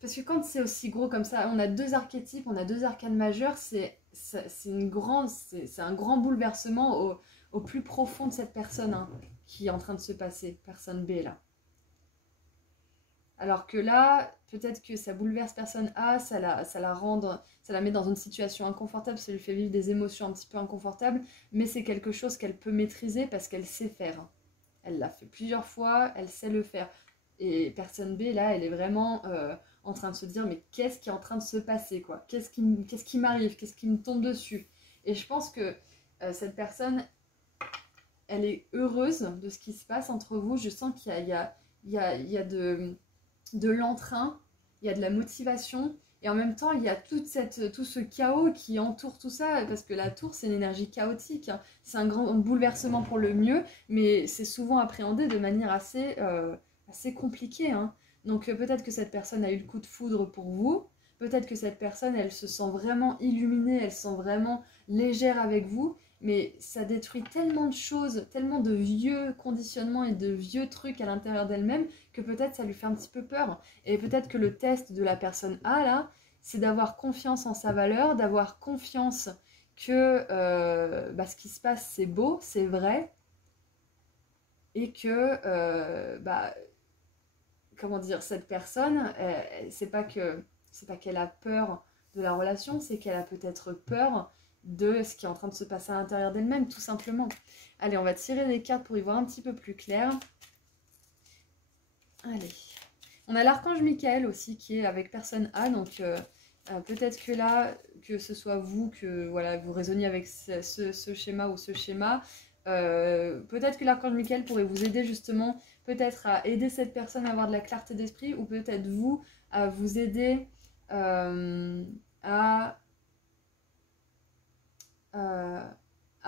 Parce que quand c'est aussi gros comme ça, on a deux archétypes, on a deux arcanes majeures, c'est un grand bouleversement au plus profond de cette personne hein, qui est en train de se passer, personne B là. Alors que là, peut-être que ça bouleverse personne A, ça la met dans une situation inconfortable, ça lui fait vivre des émotions un petit peu inconfortables, mais c'est quelque chose qu'elle peut maîtriser parce qu'elle sait faire. Elle l'a fait plusieurs fois, elle sait le faire. Et personne B, là, elle est vraiment en train de se dire, mais qu'est-ce qui est en train de se passer, quoi? Qu'est-ce qui m'arrive? Qu'est-ce qui me tombe dessus? Et je pense que cette personne, elle est heureuse de ce qui se passe entre vous. Je sens qu'il y a de l'entrain, il y a de la motivation, et en même temps, il y a tout ce chaos qui entoure tout ça, parce que la tour, c'est une énergie chaotique. Hein. C'est un grand bouleversement pour le mieux, mais c'est souvent appréhendé de manière assez compliquée. Hein. Donc peut-être que cette personne a eu le coup de foudre pour vous, peut-être que cette personne, elle se sent vraiment illuminée, elle se sent vraiment légère avec vous, mais ça détruit tellement de choses, tellement de vieux conditionnements et de vieux trucs à l'intérieur d'elle-même que peut-être ça lui fait un petit peu peur. Et peut-être que le test de la personne A, là, c'est d'avoir confiance en sa valeur, d'avoir confiance que ce qui se passe, c'est beau, c'est vrai, et que, comment dire, cette personne, c'est pas qu'elle a peur de la relation, c'est qu'elle a peut-être peur de ce qui est en train de se passer à l'intérieur d'elle-même, tout simplement. Allez, on va tirer des cartes pour y voir un petit peu plus clair. Allez. On a l'archange Michael aussi qui est avec personne A, donc peut-être que là, que ce soit vous, que voilà, vous raisonniez avec ce schéma ou ce schéma, peut-être que l'archange Michael pourrait vous aider justement, peut-être à aider cette personne à avoir de la clarté d'esprit, ou peut-être vous, à vous aider à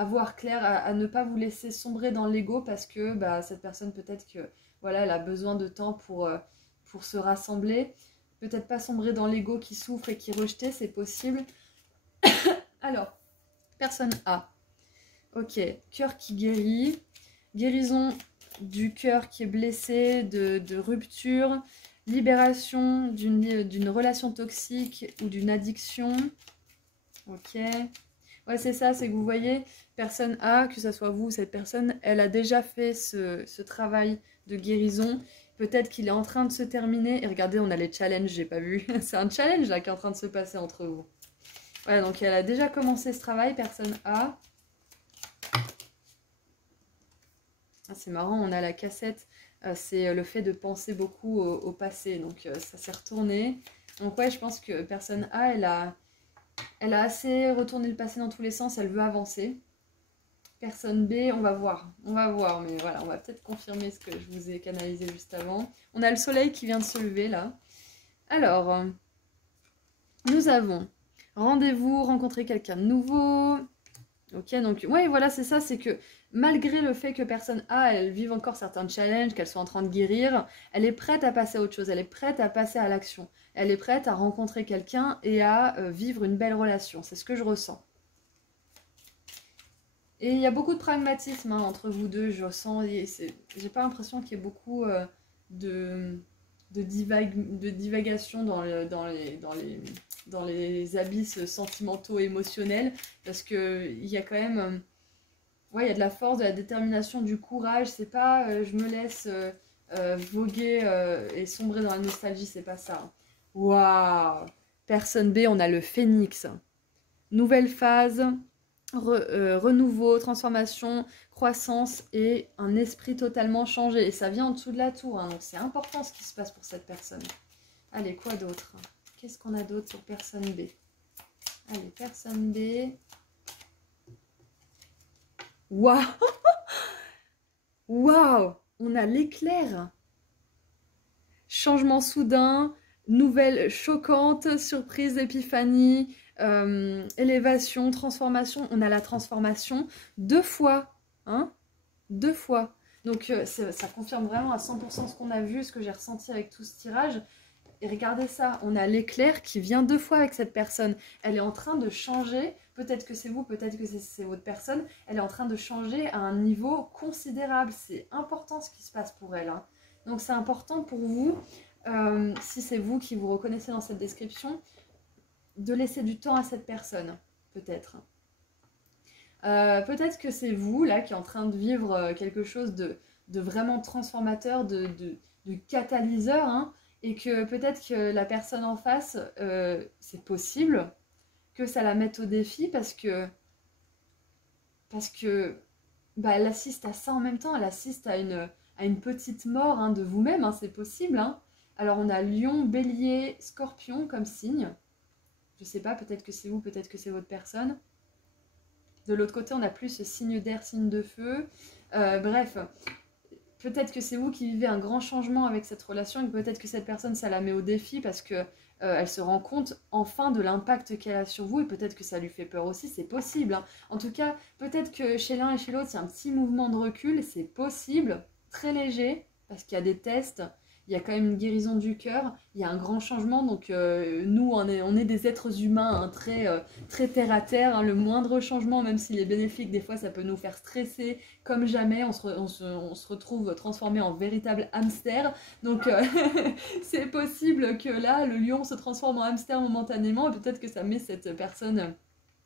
voir clair, à ne pas vous laisser sombrer dans l'ego parce que cette personne peut-être que voilà, elle a besoin de temps pour se rassembler. Peut-être pas sombrer dans l'ego qui souffre et qui est rejeté, c'est possible. Alors, personne A. Ok, cœur qui guérit. Guérison du cœur qui est blessé, de rupture. Libération d'une relation toxique ou d'une addiction. Ok. Ouais, c'est ça, c'est que vous voyez, personne A, que ce soit vous ou cette personne, elle a déjà fait ce travail de guérison. Peut-être qu'il est en train de se terminer. Et regardez, on a les challenges, j'ai pas vu. C'est un challenge là qui est en train de se passer entre vous. Voilà, donc elle a déjà commencé ce travail, personne A. Ah, c'est marrant, on a la cassette. C'est le fait de penser beaucoup au passé. Donc ça s'est retourné. Donc ouais, je pense que personne A, elle a assez retourné le passé dans tous les sens, elle veut avancer. Personne B, on va voir, mais voilà, on va peut-être confirmer ce que je vous ai canalisé juste avant. On a le soleil qui vient de se lever là. Alors, nous avons rendez-vous, rencontrer quelqu'un de nouveau. Ok, donc, ouais, voilà, c'est ça, c'est que malgré le fait que personne A, elle vive encore certains challenges, qu'elle soit en train de guérir, elle est prête à passer à autre chose, elle est prête à passer à l'action. Elle est prête à rencontrer quelqu'un et à vivre une belle relation, c'est ce que je ressens. Et il y a beaucoup de pragmatisme hein, entre vous deux, je ressens. J'ai pas l'impression qu'il y ait beaucoup de divagation dans les abysses sentimentaux émotionnels. Parce qu'il y a quand même. Ouais, il y a de la force, de la détermination, du courage. C'est pas je me laisse voguer et sombrer dans la nostalgie, c'est pas ça. Waouh! Personne B, on a le phénix. Nouvelle phase. Renouveau, transformation, croissance et un esprit totalement changé. Et ça vient en dessous de la tour, hein, donc c'est important ce qui se passe pour cette personne. Allez, quoi d'autre? Qu'est-ce qu'on a d'autre sur personne B? Allez, personne B. Waouh! Waouh! On a l'éclair. Changement soudain, nouvelle choquante, surprise, épiphanie... élévation, transformation, on a la transformation 2 fois, hein, 2 fois. Donc ça confirme vraiment à 100% ce qu'on a vu, ce que j'ai ressenti avec tout ce tirage. Et regardez ça, on a l'éclair qui vient 2 fois avec cette personne. Elle est en train de changer, peut-être que c'est vous, peut-être que c'est votre personne, elle est en train de changer à un niveau considérable. C'est important ce qui se passe pour elle. Hein. Donc c'est important pour vous, si c'est vous qui vous reconnaissez dans cette description, de laisser du temps à cette personne, peut-être. Peut-être que c'est vous, là, qui est en train de vivre quelque chose de vraiment transformateur, de catalyseur, hein, et que peut-être que la personne en face, c'est possible que ça la mette au défi parce que bah, elle assiste à ça en même temps, elle assiste à une petite mort hein, de vous-même, hein, c'est possible. Hein. Alors on a lion, bélier, scorpion comme signe. Je sais pas, peut-être que c'est vous, peut-être que c'est votre personne. De l'autre côté, on a plus signe d'air, signe de feu. Bref, peut-être que c'est vous qui vivez un grand changement avec cette relation et que peut-être que cette personne, ça la met au défi parce que elle se rend compte enfin de l'impact qu'elle a sur vous et peut-être que ça lui fait peur aussi, c'est possible. Hein. En tout cas, peut-être que chez l'un et chez l'autre, il y a un petit mouvement de recul, c'est possible, très léger, parce qu'il y a des tests, il y a quand même une guérison du cœur, il y a un grand changement, donc nous, on est des êtres humains hein, très terre à terre, hein, le moindre changement, même s'il est bénéfique, des fois ça peut nous faire stresser, comme jamais, on se retrouve transformé en véritable hamster. Donc c'est possible que là, le lion se transforme en hamster momentanément et peut-être que ça met cette personne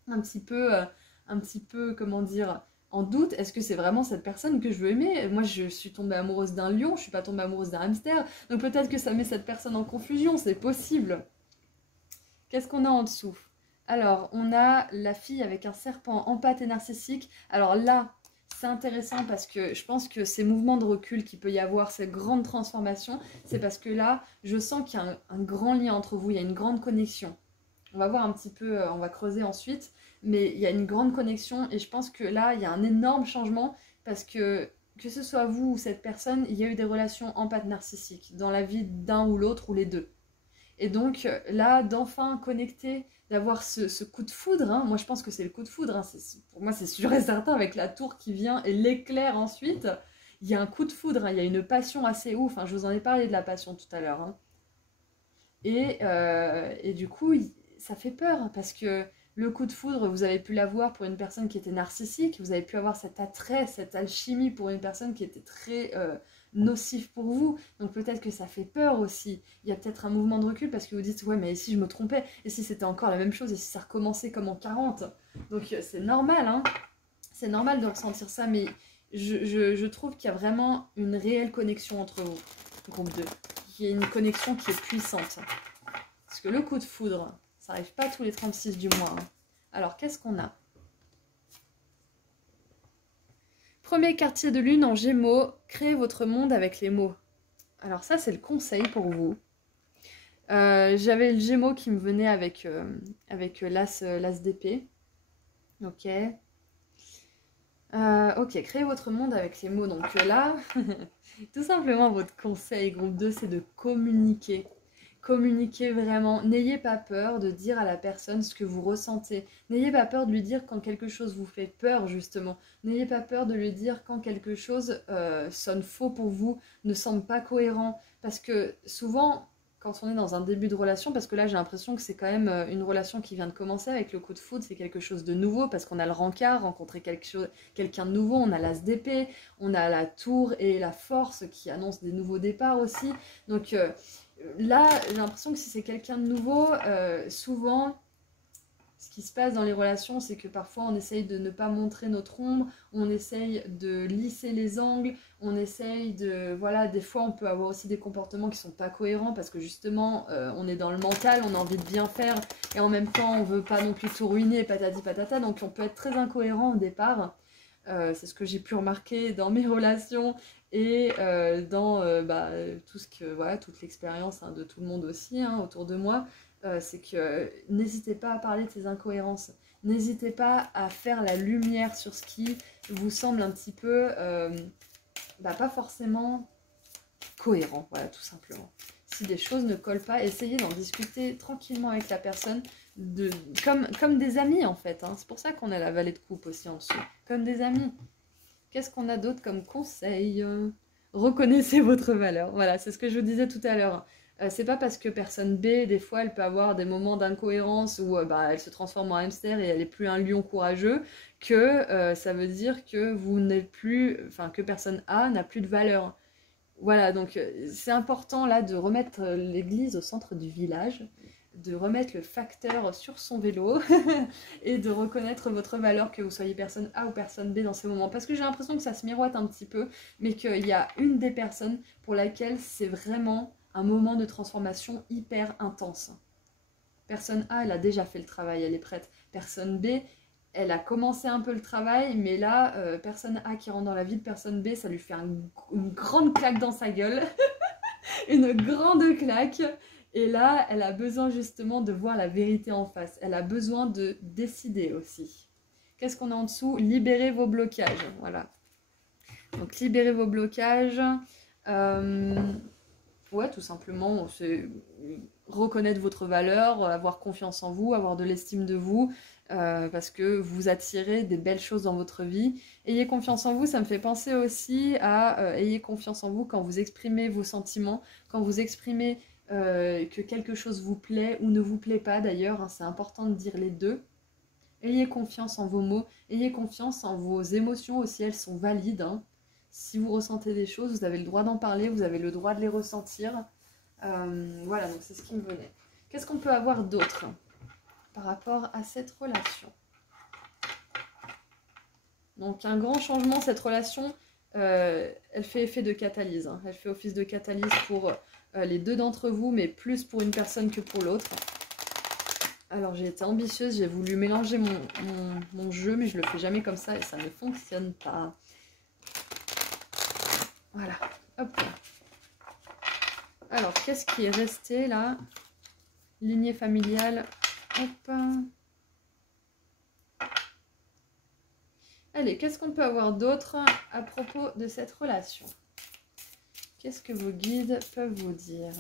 un petit peu, comment dire, en doute. Est-ce que c'est vraiment cette personne que je veux aimer? Moi, je suis tombée amoureuse d'un lion, je suis pas tombée amoureuse d'un hamster. Donc peut-être que ça met cette personne en confusion, c'est possible. Qu'est-ce qu'on a en dessous? Alors, on a la fille avec un serpent empathe et narcissique. Alors là, c'est intéressant parce que je pense que ces mouvements de recul qu'il peut y avoir, ces grandes transformations, c'est parce que là, je sens qu'il y a un grand lien entre vous, il y a une grande connexion. On va voir un petit peu, on va creuser ensuite, mais il y a une grande connexion et je pense que là, il y a un énorme changement parce que ce soit vous ou cette personne, il y a eu des relations empathes narcissiques dans la vie d'un ou l'autre ou les deux. Et donc là, d'enfin connecter, d'avoir ce coup de foudre, hein, moi je pense que c'est le coup de foudre, hein, pour moi c'est sûr et certain avec la tour qui vient et l'éclair ensuite, il y a un coup de foudre, hein, il y a une passion assez ouf, hein, je vous en ai parlé de la passion tout à l'heure. Hein. Et du coup, ça fait peur hein, parce que le coup de foudre, vous avez pu l'avoir pour une personne qui était narcissique, vous avez pu avoir cet attrait, cette alchimie pour une personne qui était très nocif pour vous. Donc peut-être que ça fait peur aussi. Il y a peut-être un mouvement de recul parce que vous dites, ouais, mais et si je me trompais, et si c'était encore la même chose, et si ça recommençait comme en 40. Donc c'est normal, hein. C'est normal de ressentir ça, mais je trouve qu'il y a vraiment une réelle connexion entre vous, groupe 2. Il y a une connexion qui est puissante. Parce que le coup de foudre, ça n'arrive pas tous les 36 du mois. Hein. Alors, qu'est-ce qu'on a? Premier quartier de lune en Gémeaux, créez votre monde avec les mots. Alors ça, c'est le conseil pour vous. J'avais le Gémeaux qui me venait avec l'As d'épée. Ok. Ok, créez votre monde avec les mots. Donc là, tout simplement, votre conseil, groupe 2, c'est de communiquer. Communiquez vraiment. N'ayez pas peur de dire à la personne ce que vous ressentez. N'ayez pas peur de lui dire quand quelque chose vous fait peur, justement. N'ayez pas peur de lui dire quand quelque chose sonne faux pour vous, ne semble pas cohérent. Parce que souvent, quand on est dans un début de relation, parce que là j'ai l'impression que c'est quand même une relation qui vient de commencer avec le coup de foudre, c'est quelque chose de nouveau, parce qu'on a le rencard, rencontrer quelqu'un de nouveau, on a l'as d'épée, on a la tour et la force qui annoncent des nouveaux départs aussi. Donc là, j'ai l'impression que si c'est quelqu'un de nouveau, souvent, ce qui se passe dans les relations, c'est que parfois on essaye de ne pas montrer notre ombre, on essaye de lisser les angles, on essaye de... Voilà, des fois on peut avoir aussi des comportements qui sont pas cohérents parce que justement, on est dans le mental, on a envie de bien faire et en même temps on veut pas non plus tout ruiner, patati patata, donc on peut être très incohérent au départ. C'est ce que j'ai pu remarquer dans mes relations et dans tout ce que, voilà, toute l'expérience hein, de tout le monde aussi hein, autour de moi. C'est que n'hésitez pas à parler de ces incohérences. N'hésitez pas à faire la lumière sur ce qui vous semble un petit peu pas forcément cohérent, voilà, tout simplement. Si des choses ne collent pas, essayez d'en discuter tranquillement avec la personne, comme des amis en fait. Hein. C'est pour ça qu'on a la vallée de coupe aussi en dessous, comme des amis. Qu'est-ce qu'on a d'autre comme conseil? Reconnaissez votre valeur. Voilà, c'est ce que je vous disais tout à l'heure. C'est pas parce que personne B, des fois, elle peut avoir des moments d'incohérence où elle se transforme en hamster et elle est plus un lion courageux, que ça veut dire que vous n'êtes plus, enfin que personne A n'a plus de valeur. Voilà, donc c'est important là de remettre l'église au centre du village. de remettre le facteur sur son vélo et de reconnaître votre valeur, que vous soyez personne A ou personne B dans ces moments. Parce que j'ai l'impression que ça se miroite un petit peu, mais qu'il y a une des personnes pour laquelle c'est vraiment un moment de transformation hyper intense. Personne A, elle a déjà fait le travail, elle est prête. Personne B, elle a commencé un peu le travail, mais là, personne A qui rentre dans la vie de personne B, ça lui fait une grande claque dans sa gueule. Une grande claque. Et là, elle a besoin justement de voir la vérité en face. Elle a besoin de décider aussi. Qu'est-ce qu'on a en dessous? Libérez vos blocages. Voilà. Donc, libérez vos blocages. Ouais, tout simplement, c'est reconnaître votre valeur, avoir confiance en vous, avoir de l'estime de vous, parce que vous attirez des belles choses dans votre vie. Ayez confiance en vous, ça me fait penser aussi à ayez confiance en vous quand vous exprimez vos sentiments, quand vous exprimez que quelque chose vous plaît ou ne vous plaît pas d'ailleurs, hein, c'est important de dire les deux. Ayez confiance en vos mots, ayez confiance en vos émotions aussi, elles sont valides, hein. Si vous ressentez des choses, vous avez le droit d'en parler, vous avez le droit de les ressentir. Voilà, donc c'est ce qui me venait. Qu'est-ce qu'on peut avoir d'autre par rapport à cette relation? Donc un grand changement, cette relation, elle fait effet de catalyse, hein. Elle fait office de catalyse pour les deux d'entre vous, mais plus pour une personne que pour l'autre. Alors j'ai été ambitieuse, j'ai voulu mélanger mon jeu, mais je le fais jamais comme ça et ça ne fonctionne pas. Voilà, hop. Alors, qu'est-ce qui est resté là? Lignée familiale, hop. Allez, qu'est-ce qu'on peut avoir d'autre à propos de cette relation? Qu'est-ce que vos guides peuvent vous dire?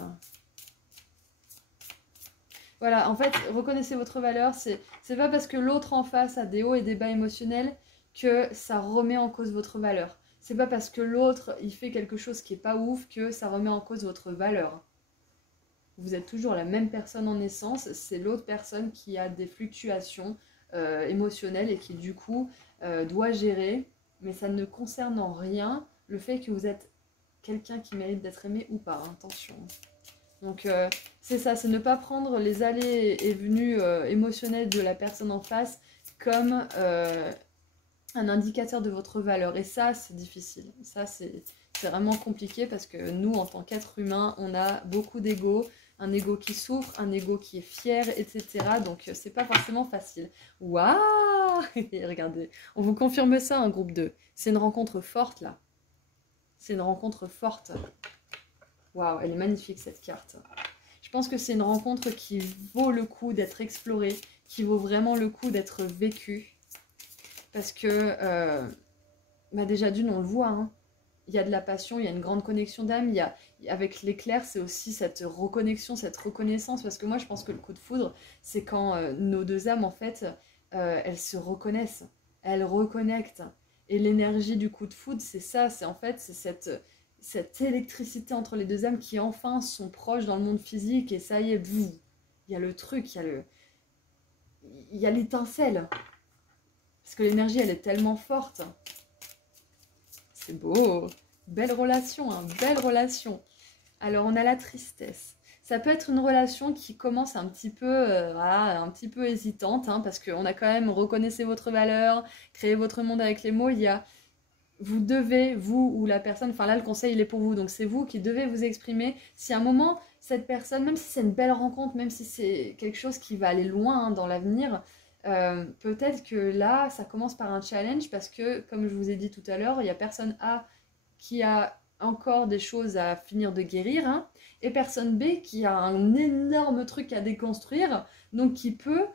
Voilà, en fait, reconnaissez votre valeur. C'est pas parce que l'autre en face a des hauts et des bas émotionnels que ça remet en cause votre valeur. C'est pas parce que l'autre il fait quelque chose qui est pas ouf que ça remet en cause votre valeur. Vous êtes toujours la même personne en essence, c'est l'autre personne qui a des fluctuations émotionnelles et qui du coup doit gérer, mais ça ne concerne en rien le fait que vous êtes quelqu'un qui mérite d'être aimé ou pas, hein, attention. Donc c'est ça, c'est ne pas prendre les allées et venues émotionnelles de la personne en face comme un indicateur de votre valeur. Et ça, c'est difficile. Ça, c'est vraiment compliqué parce que nous, en tant qu'êtres humains, on a beaucoup d'ego. Un ego qui souffre, un ego qui est fier, etc. Donc, c'est pas forcément facile. Waouh! Regardez, on vous confirme ça, un groupe 2. C'est une rencontre forte, là. C'est une rencontre forte. Waouh, elle est magnifique, cette carte. Je pense que c'est une rencontre qui vaut le coup d'être explorée, qui vaut vraiment le coup d'être vécue. Parce que, bah déjà d'une, on le voit, hein. Il y a de la passion, il y a une grande connexion d'âme. Avec l'éclair, c'est aussi cette reconnexion, cette reconnaissance. Parce que moi, je pense que le coup de foudre, c'est quand nos deux âmes, en fait, elles se reconnaissent, elles reconnectent. Et l'énergie du coup de foudre, c'est ça, c'est en fait, c'est cette électricité entre les deux âmes qui enfin sont proches dans le monde physique. Et ça y est, boum, il y a le truc, il y a l'étincelle. Parce que l'énergie, elle est tellement forte. C'est beau. Belle relation, hein, belle relation. Alors, on a la tristesse. Ça peut être une relation qui commence un petit peu, voilà, un petit peu hésitante, hein, parce qu'on a quand même reconnaissez votre valeur, créez votre monde avec les mots. Il y a, vous devez, vous ou la personne, enfin là, le conseil, il est pour vous. Donc, c'est vous qui devez vous exprimer. Si à un moment, cette personne, même si c'est une belle rencontre, même si c'est quelque chose qui va aller loin, hein, dans l'avenir, peut-être que là, ça commence par un challenge parce que, comme je vous ai dit tout à l'heure, il y a personne A qui a encore des choses à finir de guérir, hein, et personne B qui a un énorme truc à déconstruire, donc qui peut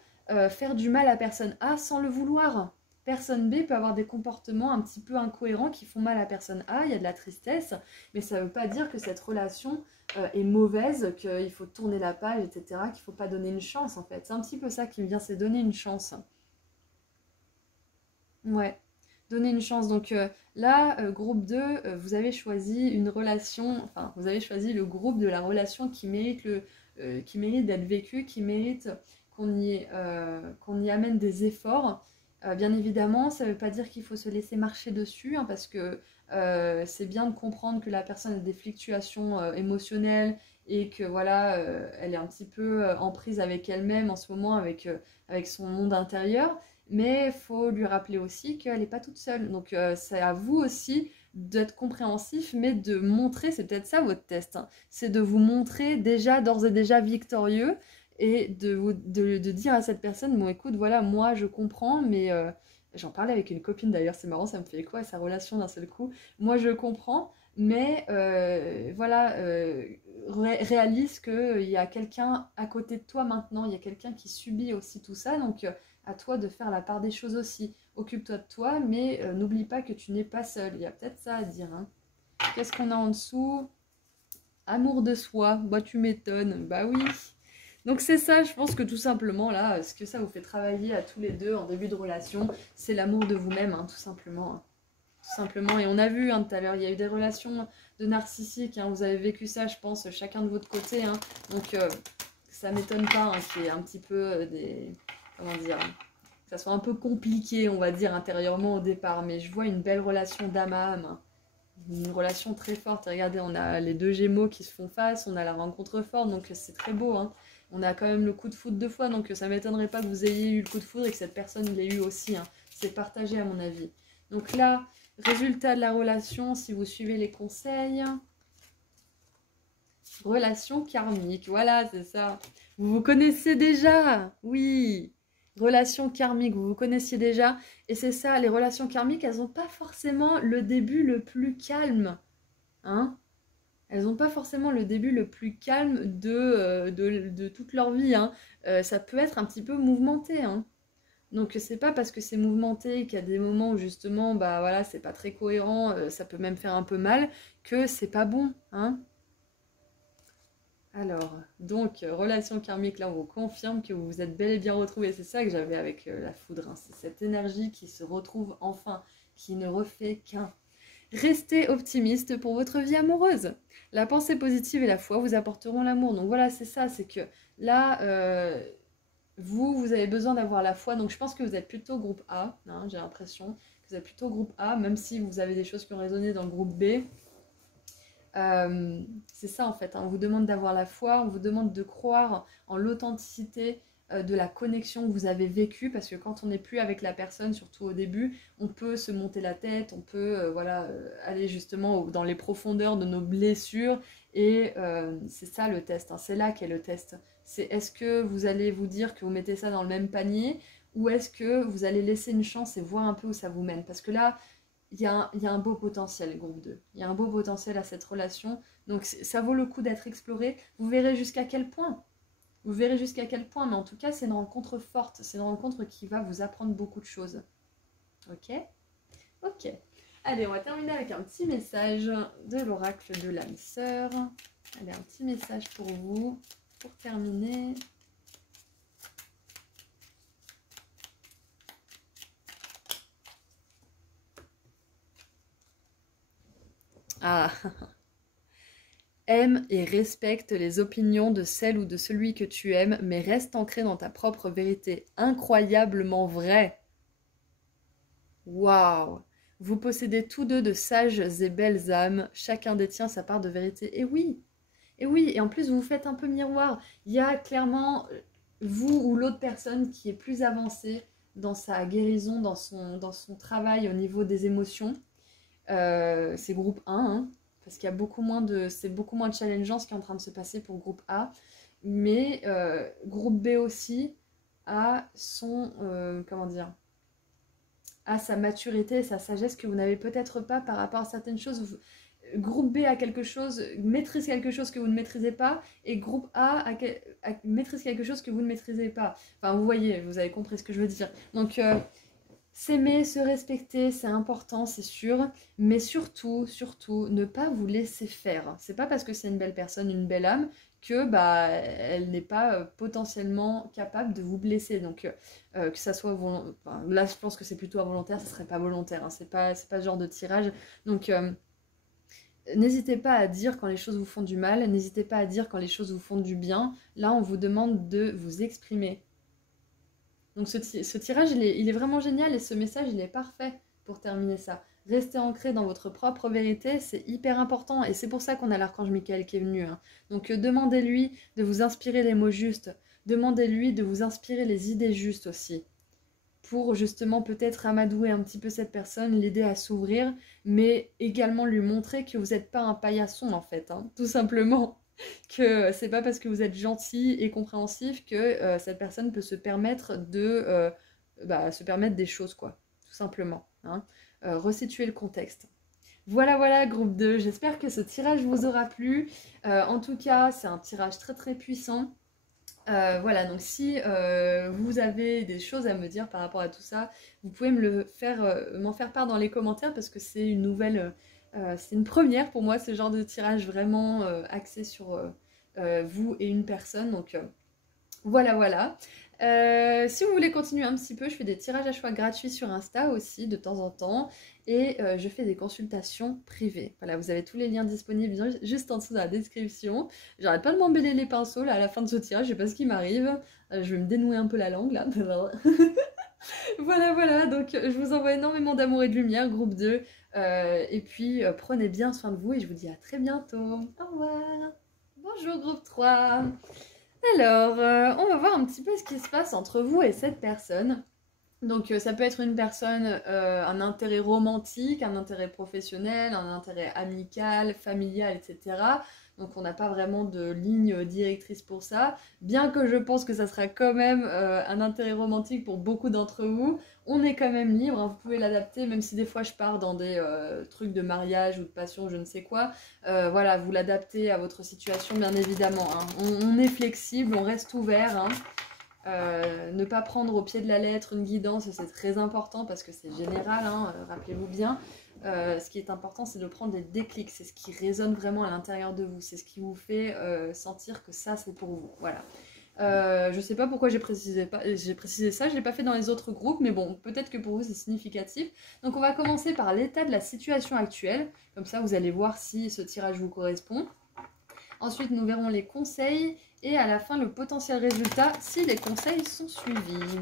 faire du mal à personne A sans le vouloir. Personne B peut avoir des comportements un petit peu incohérents qui font mal à personne A, il y a de la tristesse, mais ça ne veut pas dire que cette relation est mauvaise, qu'il faut tourner la page, etc., qu'il ne faut pas donner une chance en fait. C'est un petit peu ça qui me vient, c'est donner une chance. Ouais, donner une chance. Donc là, groupe 2, vous avez choisi une relation, enfin, vous avez choisi le groupe de la relation qui mérite, qui mérite d'être vécu, qui mérite qu'on y amène des efforts. Bien évidemment, ça ne veut pas dire qu'il faut se laisser marcher dessus, hein, parce que c'est bien de comprendre que la personne a des fluctuations émotionnelles et que voilà, elle est un petit peu en prise avec elle-même en ce moment, avec son monde intérieur. Mais il faut lui rappeler aussi qu'elle n'est pas toute seule. Donc c'est à vous aussi d'être compréhensif, mais de montrer, c'est peut-être ça votre test, hein, c'est de vous montrer déjà, d'ores et déjà victorieux et de dire à cette personne, bon écoute, voilà, moi je comprends, mais j'en parlais avec une copine d'ailleurs, c'est marrant, ça me fait écho à sa relation d'un seul coup. Moi je comprends, mais voilà, réalise qu'il y a quelqu'un à côté de toi maintenant, il y a quelqu'un qui subit aussi tout ça, donc à toi de faire la part des choses aussi. Occupe-toi de toi, mais n'oublie pas que tu n'es pas seul. Il y a peut-être ça à dire, hein. Qu'est-ce qu'on a en dessous? Amour de soi. Bah tu m'étonnes. Bah oui. Donc c'est ça, je pense que tout simplement, là, ce que ça vous fait travailler à tous les deux en début de relation, c'est l'amour de vous-même, hein, tout simplement. Hein. Tout simplement. Et on a vu hein, tout à l'heure, il y a eu des relations de narcissiques. Hein, vous avez vécu ça, je pense, chacun de votre côté. Hein. Donc ça m'étonne pas hein, qu'il y ait un petit peu des... Comment dire, que ça soit un peu compliqué, on va dire, intérieurement au départ. Mais je vois une belle relation d'âme à âme. Hein. Une relation très forte. Et regardez, on a les deux Gémeaux qui se font face, on a la rencontre forte, donc c'est très beau. Hein. On a quand même le coup de foudre 2 fois, donc ça m'étonnerait pas que vous ayez eu le coup de foudre et que cette personne l'ait eu aussi. Hein. C'est partagé à mon avis. Donc là, résultat de la relation, si vous suivez les conseils. Relation karmique, voilà, c'est ça. Vous vous connaissez déjà, oui. Relation karmique, vous vous connaissiez déjà. Et c'est ça, les relations karmiques, elles n'ont pas forcément le début le plus calme. Hein, elles n'ont pas forcément le début le plus calme de toute leur vie. Hein. Ça peut être un petit peu mouvementé. Hein. Donc c'est pas parce que c'est mouvementé qu'il y a des moments où justement, bah voilà, c'est pas très cohérent, ça peut même faire un peu mal, que c'est pas bon. Hein. Alors, donc, relation karmique, là, on vous confirme que vous vous êtes bel et bien retrouvés. C'est ça que j'avais avec la foudre. Hein. C'est cette énergie qui se retrouve enfin, qui ne refait qu'un. Restez optimiste pour votre vie amoureuse. La pensée positive et la foi vous apporteront l'amour. Donc voilà, c'est ça, c'est que là, vous avez besoin d'avoir la foi. Donc je pense que vous êtes plutôt groupe A, hein, j'ai l'impression que vous êtes plutôt groupe A, même si vous avez des choses qui ont résonné dans le groupe B. C'est ça en fait, hein. On vous demande d'avoir la foi, on vous demande de croire en l'authenticité de la connexion que vous avez vécue, parce que quand on n'est plus avec la personne, surtout au début, on peut se monter la tête, on peut voilà, aller justement dans les profondeurs de nos blessures, et c'est ça le test, hein. C'est là qu'est le test. C'est est-ce que vous allez vous dire que vous mettez ça dans le même panier, ou est-ce que vous allez laisser une chance et voir un peu où ça vous mène, parce que là, il y a un beau potentiel, groupe 2. Il y a un beau potentiel à cette relation. Donc ça vaut le coup d'être exploré. Vous verrez jusqu'à quel point. Vous verrez jusqu'à quel point. Mais en tout cas, c'est une rencontre forte. C'est une rencontre qui va vous apprendre beaucoup de choses. Ok? Ok. Allez, on va terminer avec un petit message de l'oracle de l'âme sœur. Allez, un petit message pour vous. Pour terminer. Ah, aime et respecte les opinions de celle ou de celui que tu aimes, mais reste ancré dans ta propre vérité. Incroyablement vrai. Waouh! Vous possédez tous deux de sages et belles âmes. Chacun détient sa part de vérité. Et oui, et en plus vous vous faites un peu miroir. Il y a clairement vous ou l'autre personne qui est plus avancée dans sa guérison, dans son travail au niveau des émotions. C'est groupe 1, hein, parce qu'il y a c'est beaucoup moins challengeant ce qui est en train de se passer pour groupe A. Mais groupe B aussi a comment dire, a sa maturité et sa sagesse que vous n'avez peut-être pas par rapport à certaines choses. Groupe B a quelque chose, maîtrise quelque chose que vous ne maîtrisez pas, et groupe maîtrise quelque chose que vous ne maîtrisez pas. Enfin, vous voyez, vous avez compris ce que je veux dire. Donc, s'aimer, se respecter, c'est important, c'est sûr, mais surtout, surtout, ne pas vous laisser faire. C'est pas parce que c'est une belle personne, une belle âme, que bah elle n'est pas potentiellement capable de vous blesser. Donc que ça soit enfin, là, je pense que c'est plutôt involontaire, ça serait pas volontaire. Hein, c'est pas ce genre de tirage. Donc n'hésitez pas à dire quand les choses vous font du mal, n'hésitez pas à dire quand les choses vous font du bien. Là, on vous demande de vous exprimer. Donc ce tirage, il est vraiment génial et ce message, il est parfait pour terminer ça. restez ancré dans votre propre vérité, c'est hyper important. Et c'est pour ça qu'on a l'archange Michael qui est venu, hein. Donc demandez-lui de vous inspirer les mots justes. Demandez-lui de vous inspirer les idées justes aussi. Pour justement peut-être amadouer un petit peu cette personne, l'aider à s'ouvrir, mais également lui montrer que vous n'êtes pas un paillasson en fait, hein, tout simplement. Que c'est pas parce que vous êtes gentil et compréhensif que cette personne peut se permettre se permettre des choses, quoi, tout simplement, hein. Resituer le contexte. Voilà, voilà, groupe 2, j'espère que ce tirage vous aura plu. En tout cas, c'est un tirage très très puissant. Voilà, donc si vous avez des choses à me dire par rapport à tout ça, vous pouvez m'en faire part dans les commentaires parce que c'est une nouvelle, c'est une première pour moi, ce genre de tirage vraiment axé sur vous et une personne. Donc voilà, voilà. Si vous voulez continuer un petit peu, je fais des tirages à choix gratuits sur Insta aussi de temps en temps et je fais des consultations privées. Voilà, vous avez tous les liens disponibles juste en dessous dans la description. J'arrête pas de m'embêter les pinceaux là à la fin de ce tirage, je sais pas ce qui m'arrive. Je vais me dénouer un peu la langue là. Voilà, voilà, donc je vous envoie énormément d'amour et de lumière, groupe 2. Et puis prenez bien soin de vous et je vous dis à très bientôt. Au revoir. Bonjour groupe 3. Alors, on va voir un petit peu ce qui se passe entre vous et cette personne. Donc, ça peut être une personne, un intérêt romantique, un intérêt professionnel, un intérêt amical, familial, etc. Donc, on n'a pas vraiment de ligne directrice pour ça. Bien que je pense que ça sera quand même un intérêt romantique pour beaucoup d'entre vous, on est quand même libre, hein, vous pouvez l'adapter, même si des fois je pars dans des trucs de mariage ou de passion, je ne sais quoi. Voilà, vous l'adaptez à votre situation, bien évidemment, hein. On est flexible, on reste ouvert, hein. Ne pas prendre au pied de la lettre une guidance, c'est très important parce que c'est général, hein, rappelez-vous bien. Ce qui est important, c'est de prendre des déclics, c'est ce qui résonne vraiment à l'intérieur de vous, c'est ce qui vous fait sentir que ça c'est pour vous. Voilà. Je sais pas pourquoi j'ai précisé ça, je l'ai pas fait dans les autres groupes, mais bon, peut-être que pour vous c'est significatif. Donc on va commencer par l'état de la situation actuelle, comme ça vous allez voir si ce tirage vous correspond. Ensuite, nous verrons les conseils et à la fin, le potentiel résultat si les conseils sont suivis.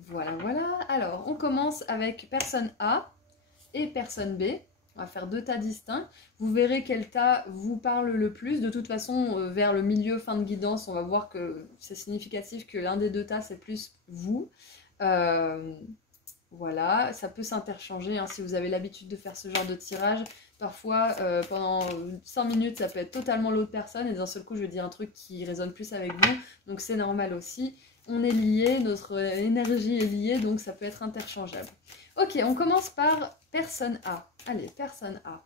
Voilà, voilà. Alors, on commence avec personne A et personne B. On va faire deux tas distincts. Vous verrez quel tas vous parle le plus. De toute façon, vers le milieu, fin de guidance, on va voir que c'est significatif que l'un des deux tas, c'est plus vous. Voilà, ça peut s'interchanger, hein, si vous avez l'habitude de faire ce genre de tirage. Parfois, pendant 5 minutes, ça peut être totalement l'autre personne et d'un seul coup, je dis un truc qui résonne plus avec vous. Donc c'est normal aussi. On est liés, notre énergie est liée, donc ça peut être interchangeable. Ok, on commence par personne A. Allez, personne A.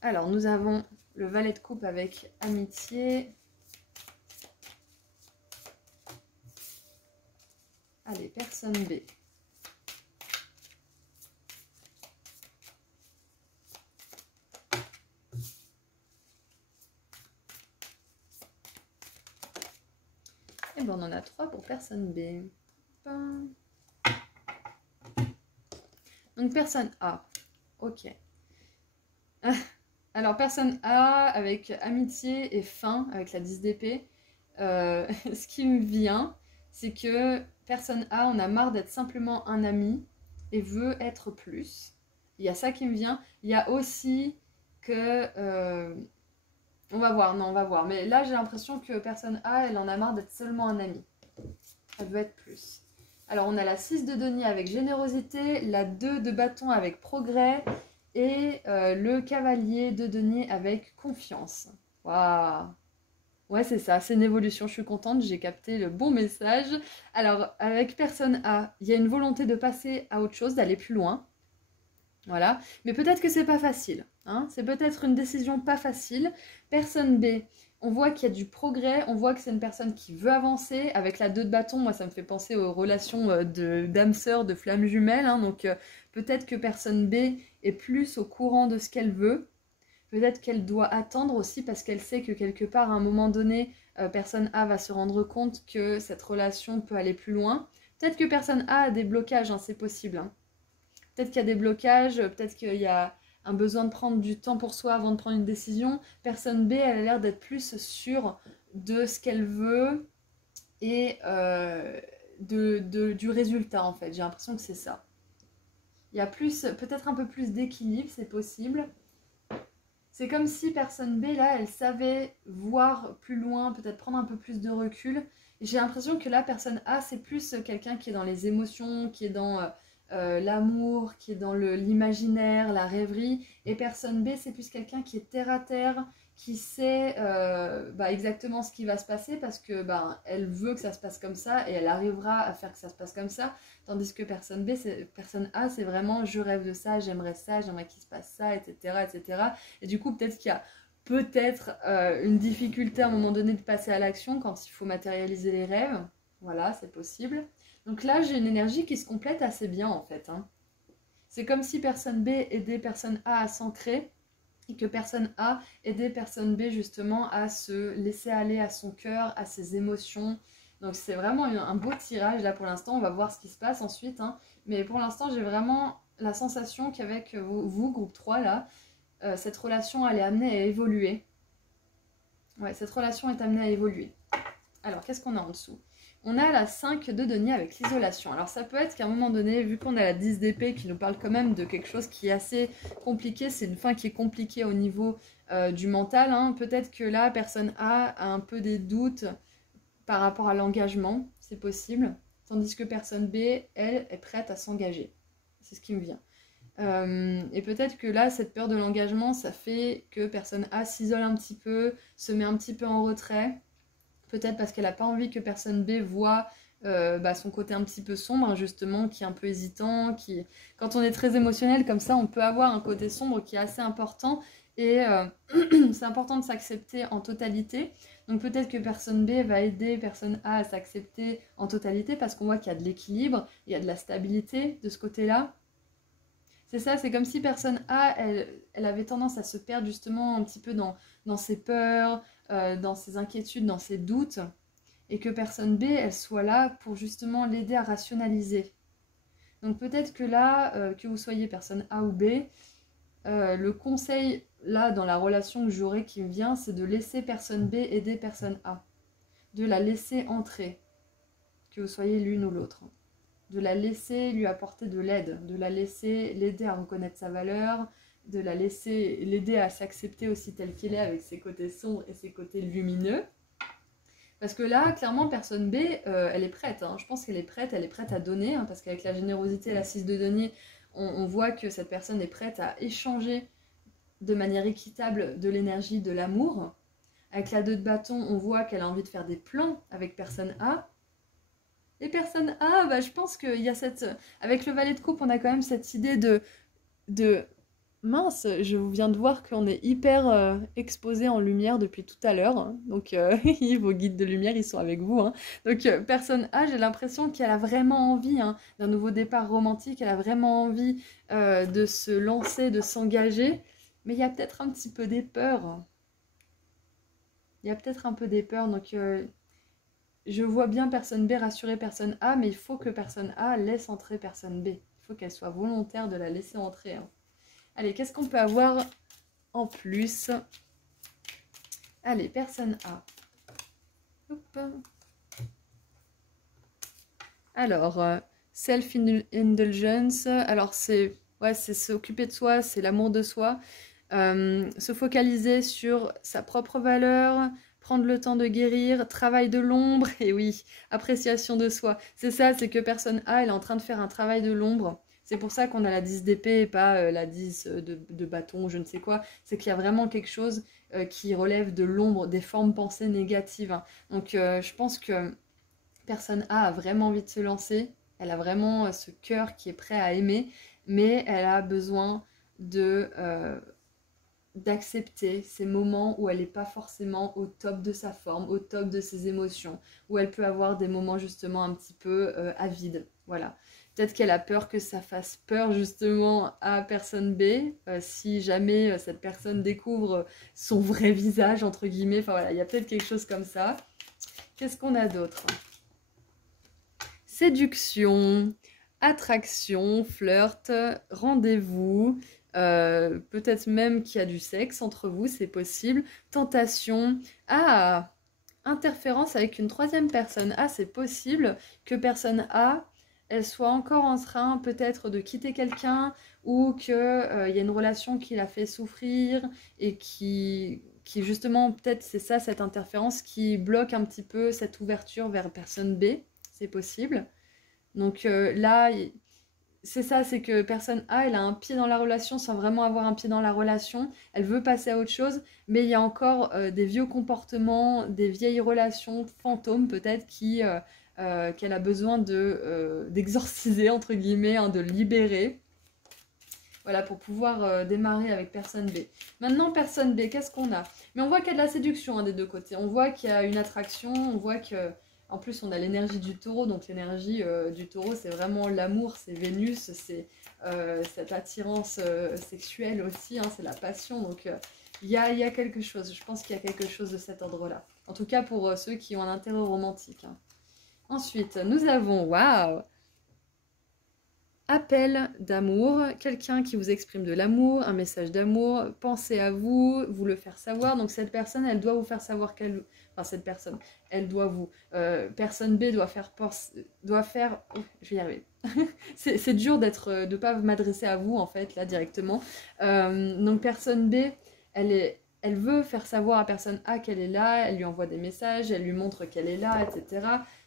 Alors, nous avons le valet de coupe avec amitié. Allez, personne B. Et bien, on en a 3 pour personne B. Donc, personne A. Ok. Alors, personne A avec amitié et fin, avec la 10 d'épée. Ce qui me vient, c'est que personne A, on a marre d'être simplement un ami et veut être plus. Il y a ça qui me vient. Il y a aussi que... on va voir, non, on va voir. Mais là, j'ai l'impression que personne A, elle en a marre d'être seulement un ami. Elle veut être plus. Alors, on a la 6 de denier avec générosité, la 2 de bâton avec progrès et le cavalier de denier avec confiance. Waouh! Ouais, c'est ça, c'est une évolution, je suis contente, j'ai capté le bon message. Alors, avec personne A, il y a une volonté de passer à autre chose, d'aller plus loin. Voilà, mais peut-être que c'est pas facile, hein. C'est peut-être une décision pas facile. Personne B, on voit qu'il y a du progrès, on voit que c'est une personne qui veut avancer. Avec la 2 de bâton, moi ça me fait penser aux relations d'âme sœur, de flammes jumelles, hein. Donc peut-être que personne B est plus au courant de ce qu'elle veut. Peut-être qu'elle doit attendre aussi parce qu'elle sait que quelque part, à un moment donné, personne A va se rendre compte que cette relation peut aller plus loin. Peut-être que personne A a des blocages, hein, c'est possible, hein. Peut-être qu'il y a des blocages, peut-être qu'il y a un besoin de prendre du temps pour soi avant de prendre une décision. Personne B, elle a l'air d'être plus sûre de ce qu'elle veut et du résultat en fait. J'ai l'impression que c'est ça. Il y a plus, peut-être un peu plus d'équilibre, c'est possible. C'est comme si personne B, là, elle savait voir plus loin, peut-être prendre un peu plus de recul. J'ai l'impression que la personne A, c'est plus quelqu'un qui est dans les émotions, qui est dans l'amour, qui est dans l'imaginaire, la rêverie. Et personne B, c'est plus quelqu'un qui est terre à terre, qui sait exactement ce qui va se passer parce que elle veut que ça se passe comme ça et elle arrivera à faire que ça se passe comme ça. Tandis que personne A, c'est vraiment je rêve de ça, j'aimerais qu'il se passe ça, etc., etc. Et du coup, peut-être qu'il y a une difficulté à un moment donné de passer à l'action quand il faut matérialiser les rêves. Voilà, c'est possible. Donc là, j'ai une énergie qui se complète assez bien en fait. Hein. C'est comme si personne B aidait personne A à s'ancrer et que personne A aidait personne B justement à se laisser aller à son cœur, à ses émotions. Donc c'est vraiment un beau tirage là pour l'instant. On va voir ce qui se passe ensuite. Hein. Mais pour l'instant, j'ai vraiment la sensation qu'avec vous, groupe 3 là, cette relation elle est amenée à évoluer. Ouais, cette relation est amenée à évoluer. Alors, qu'est-ce qu'on a en dessous? On a la 5 de denier avec l'isolation. Alors, ça peut être qu'à un moment donné, vu qu'on a la 10 d'épée qui nous parle quand même de quelque chose qui est assez compliqué, c'est une fin qui est compliquée au niveau du mental, hein. Peut-être que là, personne A un peu des doutes par rapport à l'engagement, c'est possible. Tandis que personne B, elle, est prête à s'engager. C'est ce qui me vient. Et peut-être que là, cette peur de l'engagement, ça fait que personne A s'isole un petit peu, se met un petit peu en retrait. Peut-être parce qu'elle n'a pas envie que personne B voit son côté un petit peu sombre, justement, qui est un peu hésitant. Quand on est très émotionnel comme ça, on peut avoir un côté sombre qui est assez important. Et c'est important de s'accepter en totalité. Donc peut-être que personne B va aider personne A à s'accepter en totalité parce qu'on voit qu'il y a de l'équilibre, il y a de la stabilité de ce côté-là. C'est ça, c'est comme si personne A, elle avait tendance à se perdre justement un petit peu dans ses peurs, dans ses inquiétudes, dans ses doutes, et que personne B, elle soit là pour justement l'aider à rationaliser. Donc peut-être que là, que vous soyez personne A ou B, le conseil, là, dans la relation que j'aurai qui me vient, c'est de laisser personne B aider personne A. De la laisser entrer, que vous soyez l'une ou l'autre. De la laisser lui apporter de l'aide, de la laisser l'aider à reconnaître sa valeur, de la laisser l'aider à s'accepter aussi telle qu'elle est avec ses côtés sombres et ses côtés lumineux. Parce que là, clairement, personne B, elle est prête. Hein. Je pense qu'elle est prête à donner, hein, parce qu'avec la générosité et la 6 de denier, on voit que cette personne est prête à échanger de manière équitable de l'énergie, de l'amour. Avec la 2 de bâton, on voit qu'elle a envie de faire des plans avec personne A. Et personne A, je pense qu'il y a avec le valet de coupe, on a quand même cette idée de... Mince, je viens de voir qu'on est hyper exposé en lumière depuis tout à l'heure. Hein. Donc, vos guides de lumière, ils sont avec vous. Hein. Donc, personne A, j'ai l'impression qu'elle a vraiment envie d'un nouveau départ romantique. Elle a vraiment envie de se lancer, de s'engager. Mais il y a peut-être un petit peu des peurs. Il y a peut-être un peu des peurs. Donc... je vois bien personne B rassurer personne A, mais il faut que personne A laisse entrer personne B. Il faut qu'elle soit volontaire de la laisser entrer. Hein. Allez, qu'est-ce qu'on peut avoir en plus? Allez, personne A. Hop. Alors, self-indulgence. Alors, c'est s'occuper de soi, c'est l'amour de soi. Se focaliser sur sa propre valeur, prendre le temps de guérir, travail de l'ombre, et oui, appréciation de soi. C'est ça, c'est que personne A, elle est en train de faire un travail de l'ombre. C'est pour ça qu'on a la 10 d'épée et pas la 10 de bâton, je ne sais quoi. C'est qu'il y a vraiment quelque chose qui relève de l'ombre, des formes pensées négatives. Hein. Donc je pense que personne A vraiment envie de se lancer. Elle a vraiment ce cœur qui est prêt à aimer, mais elle a besoin d'accepter ces moments où elle n'est pas forcément au top de sa forme, au top de ses émotions, où elle peut avoir des moments justement un petit peu avides. Voilà. Peut-être qu'elle a peur que ça fasse peur justement à personne B, si jamais cette personne découvre son vrai visage, entre guillemets. Enfin voilà, il y a peut-être quelque chose comme ça. Qu'est-ce qu'on a d'autre? Séduction, attraction, flirt, rendez-vous... peut-être même qu'il y a du sexe entre vous, c'est possible. Tentation. Ah, interférence avec une troisième personne. Ah, c'est possible que personne A, elle soit encore en train peut-être de quitter quelqu'un ou qu'il y a une relation qui l'a fait souffrir et qui justement, peut-être c'est ça, cette interférence qui bloque un petit peu cette ouverture vers personne B. C'est possible. Donc là, c'est ça, c'est que personne A, elle a un pied dans la relation sans vraiment avoir un pied dans la relation. Elle veut passer à autre chose, mais il y a encore des vieux comportements, des vieilles relations fantômes peut-être qu'elle a besoin d'exorciser, entre guillemets, hein, de libérer. Voilà, pour pouvoir démarrer avec personne B. Maintenant, personne B, qu'est-ce qu'on a? Mais on voit qu'il y a de la séduction hein, des deux côtés. On voit qu'il y a une attraction, on voit que... En plus, on a l'énergie du taureau, donc l'énergie du taureau, c'est vraiment l'amour, c'est Vénus, c'est cette attirance sexuelle aussi, hein, c'est la passion. Donc, il y a quelque chose, je pense qu'il y a quelque chose de cet ordre-là. En tout cas, pour ceux qui ont un intérêt romantique. Hein. Ensuite, nous avons, waouh, appel d'amour, quelqu'un qui vous exprime de l'amour, un message d'amour, pensez à vous, vous le faire savoir. Donc cette personne, elle doit vous faire savoir qu'elle... Enfin cette personne, elle doit vous... personne B doit faire... Oh, je vais y arriver. C'est dur de ne pas m'adresser à vous en fait, là directement. Donc personne B, elle veut faire savoir à personne A qu'elle est là, elle lui envoie des messages, elle lui montre qu'elle est là, etc.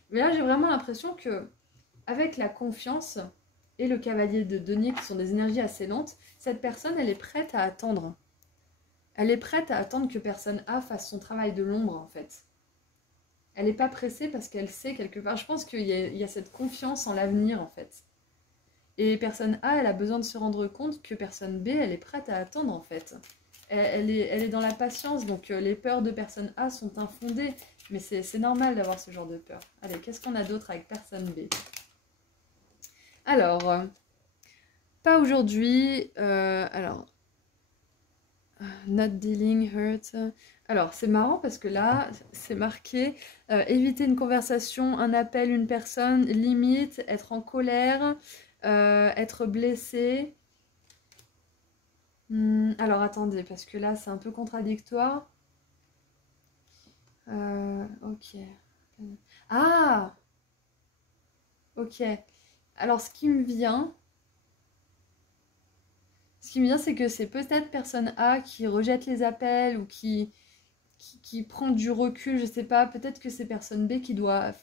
Mais là j'ai vraiment l'impression que avec la confiance... et le cavalier de denier qui sont des énergies assez lentes, cette personne, elle est prête à attendre. Elle est prête à attendre que personne A fasse son travail de l'ombre, en fait. Elle n'est pas pressée parce qu'elle sait quelque part. Je pense qu'il y a cette confiance en l'avenir, en fait. Et personne A, elle a besoin de se rendre compte que personne B, elle est prête à attendre, en fait. Elle est dans la patience, donc les peurs de personne A sont infondées. Mais c'est normal d'avoir ce genre de peur. Allez, qu'est-ce qu'on a d'autre avec personne B ? Alors, pas aujourd'hui. Not dealing hurt. Alors, c'est marrant parce que là, c'est marqué éviter une conversation, un appel, une personne, limite, être en colère, être blessé. Alors, attendez, parce que là, c'est un peu contradictoire. Ok. Ah! Ok. Alors, ce qui me vient, c'est que c'est peut-être personne A qui rejette les appels ou qui prend du recul, je sais pas. Peut-être que c'est personne B qui doit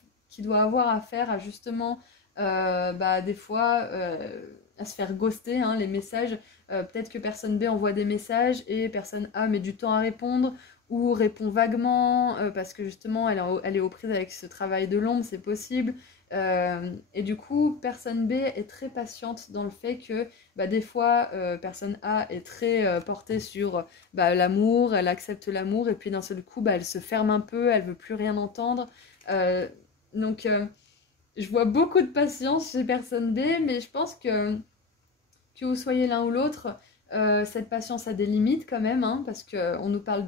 avoir affaire à justement, des fois, à se faire ghoster hein, les messages. Peut-être que personne B envoie des messages et personne A met du temps à répondre ou répond vaguement parce que justement elle est aux prises avec ce travail de l'ombre, c'est possible. Et du coup, personne B est très patiente dans le fait que des fois, personne A est très portée sur l'amour, elle accepte l'amour, et puis d'un seul coup, elle se ferme un peu, elle veut plus rien entendre. Donc, je vois beaucoup de patience chez personne B, mais je pense que vous soyez l'un ou l'autre, cette patience a des limites quand même, hein, parce qu'on nous parle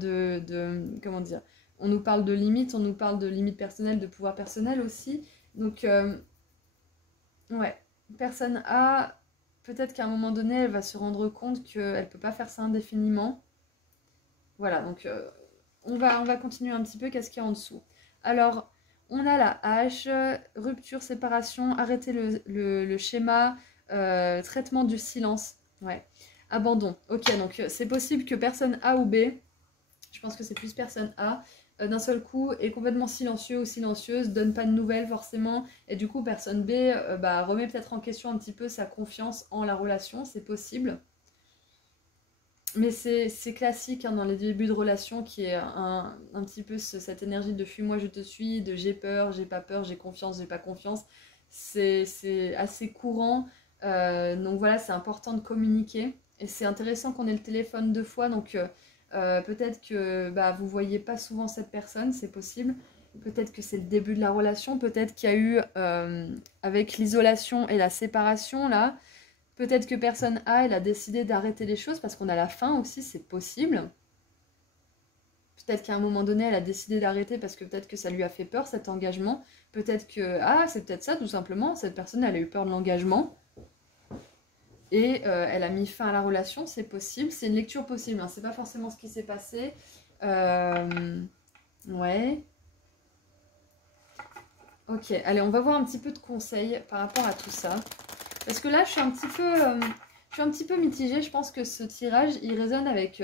comment dire, on nous parle de limites, on nous parle de limites personnelles, de pouvoir personnel aussi. Donc, ouais, personne A, peut-être qu'à un moment donné, elle va se rendre compte qu'elle ne peut pas faire ça indéfiniment. Voilà, donc on va continuer un petit peu. Qu'est-ce qu'il y a en dessous? Alors, on a la hache, rupture, séparation, arrêter le schéma, traitement du silence. Ouais, abandon. Ok, donc c'est possible que personne A ou B, je pense que c'est plus personne A, d'un seul coup est complètement silencieux ou silencieuse, donne pas de nouvelles forcément, et du coup personne B remet peut-être en question un petit peu sa confiance en la relation, c'est possible. Mais c'est classique hein, dans les débuts de relation qui est un petit peu cette énergie de fuis-moi je te suis, de j'ai peur, j'ai pas peur, j'ai confiance, j'ai pas confiance. C'est assez courant, donc voilà, c'est important de communiquer. Et c'est intéressant qu'on ait le téléphone deux fois, donc peut-être que vous voyez pas souvent cette personne, c'est possible. Peut-être que c'est le début de la relation, peut-être qu'il y a eu, avec l'isolation et la séparation, là, peut-être que personne A, elle a décidé d'arrêter les choses parce qu'on a la faim aussi, c'est possible. Peut-être qu'à un moment donné, elle a décidé d'arrêter parce que peut-être que ça lui a fait peur, cet engagement. Peut-être que, c'est peut-être ça tout simplement, cette personne, elle a eu peur de l'engagement. Et elle a mis fin à la relation, c'est possible. C'est une lecture possible, hein. C'est pas forcément ce qui s'est passé. Ouais. Ok, allez, on va voir un petit peu de conseils par rapport à tout ça. Parce que là, je suis un petit peu mitigée. Je pense que ce tirage, il résonne avec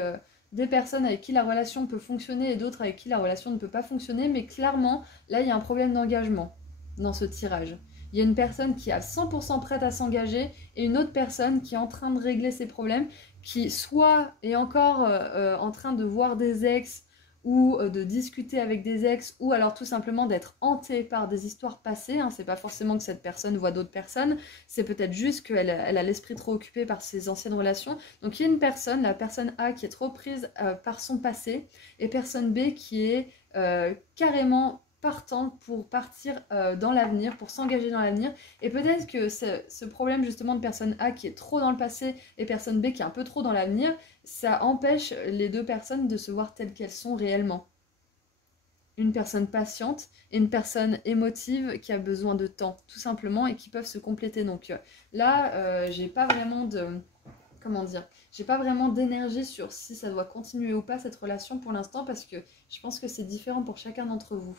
des personnes avec qui la relation peut fonctionner et d'autres avec qui la relation ne peut pas fonctionner. Mais clairement, là, il y a un problème d'engagement dans ce tirage. Il y a une personne qui est à 100% prête à s'engager et une autre personne qui est en train de régler ses problèmes, qui soit est encore en train de voir des ex ou de discuter avec des ex, ou alors tout simplement d'être hanté par des histoires passées. Hein. C'est pas forcément que cette personne voit d'autres personnes, c'est peut-être juste qu'elle a l'esprit trop occupé par ses anciennes relations. Donc il y a une personne, la personne A, qui est trop prise par son passé, et personne B qui est carrément partante pour partir dans l'avenir, pour s'engager dans l'avenir. Et peut-être que ce problème justement de personne A qui est trop dans le passé et personne B qui est un peu trop dans l'avenir, ça empêche les deux personnes de se voir telles qu'elles sont réellement. Une personne patiente et une personne émotive qui a besoin de temps, tout simplement, et qui peuvent se compléter. Donc là, j'ai pas vraiment de... Comment dire? J'ai pas vraiment d'énergie sur si ça doit continuer ou pas cette relation pour l'instant, parce que je pense que c'est différent pour chacun d'entre vous.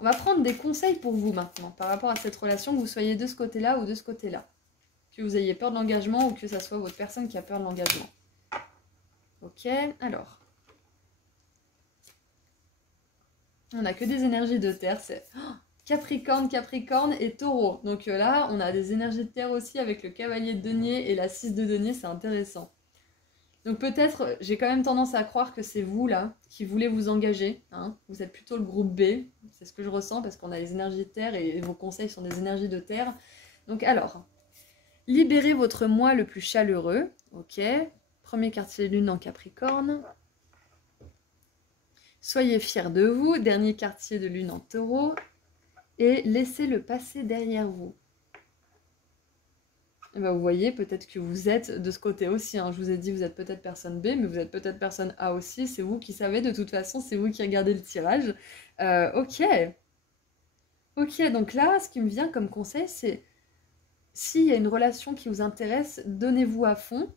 On va prendre des conseils pour vous maintenant, par rapport à cette relation, que vous soyez de ce côté-là ou de ce côté-là. Que vous ayez peur de l'engagement ou que ça soit votre personne qui a peur de l'engagement. Ok, alors. On n'a que des énergies de terre, c'est Capricorne, Capricorne et Taureau. Donc là, on a des énergies de terre aussi avec le cavalier de denier et la 6 de denier, c'est intéressant. Donc peut-être, j'ai quand même tendance à croire que c'est vous là qui voulez vous engager. Hein. Vous êtes plutôt le groupe B, c'est ce que je ressens parce qu'on a les énergies de terre et vos conseils sont des énergies de terre. Donc alors, libérez votre moi le plus chaleureux. Ok, premier quartier de lune en Capricorne. Soyez fiers de vous, dernier quartier de lune en Taureau. Et laissez le passé derrière vous. Et ben vous voyez, peut-être que vous êtes de ce côté aussi. Hein. Je vous ai dit, vous êtes peut-être personne B, mais vous êtes peut-être personne A aussi. C'est vous qui savez, de toute façon, c'est vous qui regardez le tirage. Ok. Ok, donc là, ce qui me vient comme conseil, c'est s'il y a une relation qui vous intéresse, donnez-vous à fond.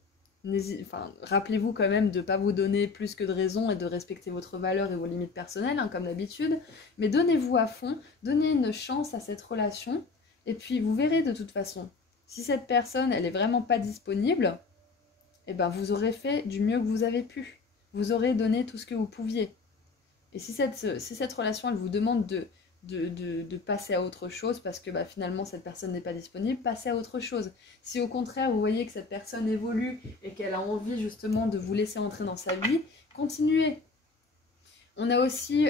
Enfin, rappelez-vous quand même de ne pas vous donner plus que de raison et de respecter votre valeur et vos limites personnelles, hein, comme d'habitude. Mais donnez-vous à fond, donnez une chance à cette relation. Et puis, vous verrez de toute façon. Si cette personne, elle est vraiment pas disponible, eh ben, vous aurez fait du mieux que vous avez pu. Vous aurez donné tout ce que vous pouviez. Et si cette relation, elle vous demande de passer à autre chose parce que bah, finalement cette personne n'est pas disponible, passez à autre chose. Si au contraire vous voyez que cette personne évolue et qu'elle a envie justement de vous laisser entrer dans sa vie, continuez. On a aussi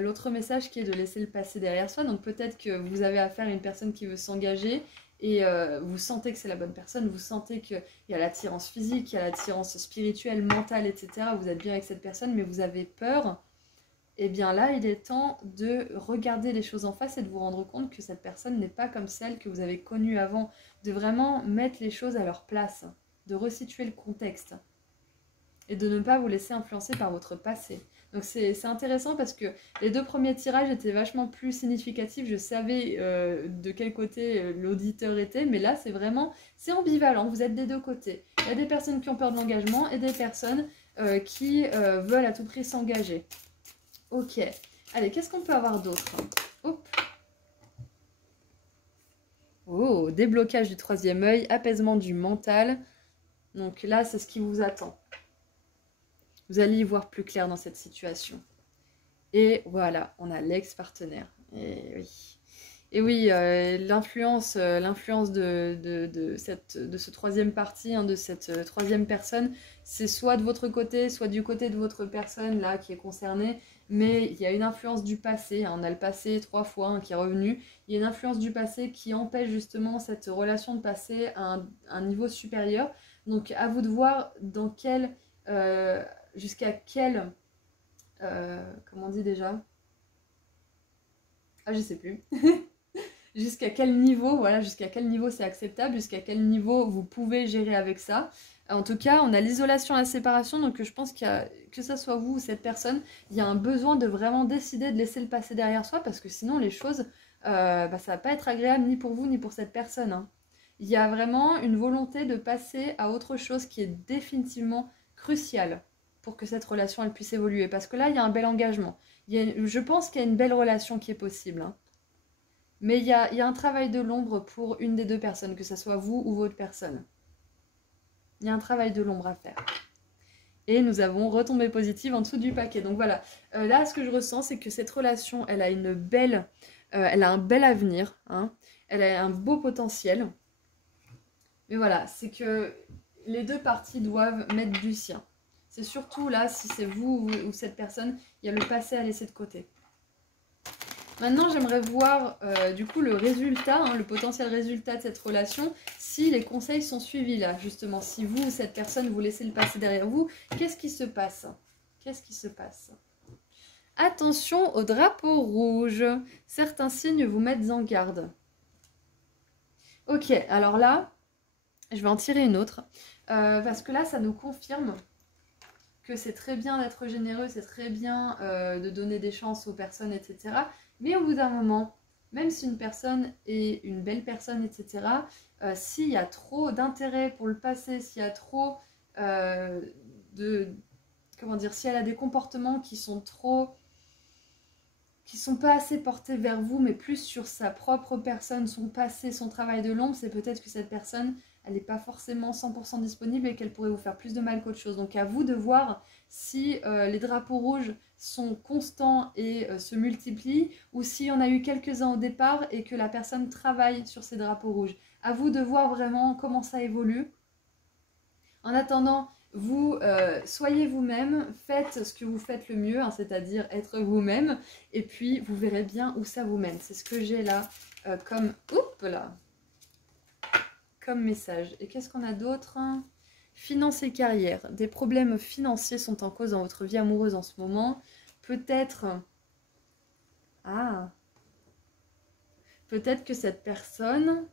l'autre message qui est de laisser le passé derrière soi. Donc peut-être que vous avez affaire à une personne qui veut s'engager et vous sentez que c'est la bonne personne, vous sentez qu'il y a l'attirance physique, il y a l'attirance spirituelle, mentale, etc. Vous êtes bien avec cette personne mais vous avez peur. Et bien là, il est temps de regarder les choses en face et de vous rendre compte que cette personne n'est pas comme celle que vous avez connue avant, de vraiment mettre les choses à leur place, de resituer le contexte et de ne pas vous laisser influencer par votre passé. Donc c'est intéressant parce que les deux premiers tirages étaient vachement plus significatifs, je savais de quel côté l'auditeur était, mais là c'est ambivalent, vous êtes des deux côtés. Il y a des personnes qui ont peur de l'engagement et des personnes qui veulent à tout prix s'engager. Ok, allez, qu'est-ce qu'on peut avoir d'autre? Hop. Oh, déblocage du troisième œil, apaisement du mental. Donc là, c'est ce qui vous attend. Vous allez y voir plus clair dans cette situation. Et voilà, on a l'ex-partenaire. Et oui. Et oui, l'influence de ce troisième parti, hein, de cette troisième personne, c'est soit de votre côté, soit du côté de votre personne là qui est concernée. Mais il y a une influence du passé, hein, on a le passé 3 fois hein, qui est revenu. Il y a une influence du passé qui empêche justement cette relation de passer à un niveau supérieur. Donc à vous de voir dans jusqu'à quel, comment on dit déjà? Ah je sais plus. Jusqu'à quel niveau, voilà, jusqu'à quel niveau c'est acceptable, jusqu'à quel niveau vous pouvez gérer avec ça. En tout cas, on a l'isolation, la séparation, donc je pense que ça soit vous ou cette personne, il y a un besoin de vraiment décider de laisser le passé derrière soi, parce que sinon les choses, ça va pas être agréable ni pour vous ni pour cette personne. Hein. Il y a vraiment une volonté de passer à autre chose qui est définitivement cruciale pour que cette relation elle puisse évoluer, parce que là il y a un bel engagement. Je pense qu'il y a une belle relation qui est possible. Hein. Mais il y a un travail de l'ombre pour une des deux personnes, que ce soit vous ou votre personne. Il y a un travail de l'ombre à faire. Et nous avons retombé positive en dessous du paquet. Donc voilà, là ce que je ressens, c'est que cette relation, elle a elle a un bel avenir, hein. Elle a un beau potentiel. Mais voilà, c'est que les deux parties doivent mettre du sien. C'est surtout là, si c'est vous ou cette personne, il y a le passé à laisser de côté. Maintenant, j'aimerais voir du coup le résultat, hein, le potentiel résultat de cette relation, si les conseils sont suivis là, justement. Si vous ou cette personne, vous laissez le passé derrière vous, qu'est-ce qui se passe? Qu'est-ce qui se passe? Attention au drapeau rouge. Certains signes vous mettent en garde. Ok, alors là, je vais en tirer une autre. Parce que là, ça nous confirme que c'est très bien d'être généreux, c'est très bien de donner des chances aux personnes, etc. Mais au bout d'un moment, même si une personne est une belle personne, etc., s'il y a trop d'intérêt pour le passé, s'il y a trop comment dire, si elle a des comportements qui sont pas assez portés vers vous, mais plus sur sa propre personne, son passé, son travail de l'ombre, c'est peut-être que cette personne, elle n'est pas forcément 100% disponible et qu'elle pourrait vous faire plus de mal qu'autre chose. Donc à vous de voir si les drapeaux rouges sont constants et se multiplient, ou s'il y en a eu quelques-uns au départ et que la personne travaille sur ces drapeaux rouges. À vous de voir vraiment comment ça évolue. En attendant, vous soyez vous-même, faites ce que vous faites le mieux, hein, c'est-à-dire être vous-même, et puis vous verrez bien où ça vous mène. C'est ce que j'ai là comme message. Et qu'est-ce qu'on a d'autre? Finances et carrière. Des problèmes financiers sont en cause dans votre vie amoureuse en ce moment. Peut-être... Peut-être que cette personne...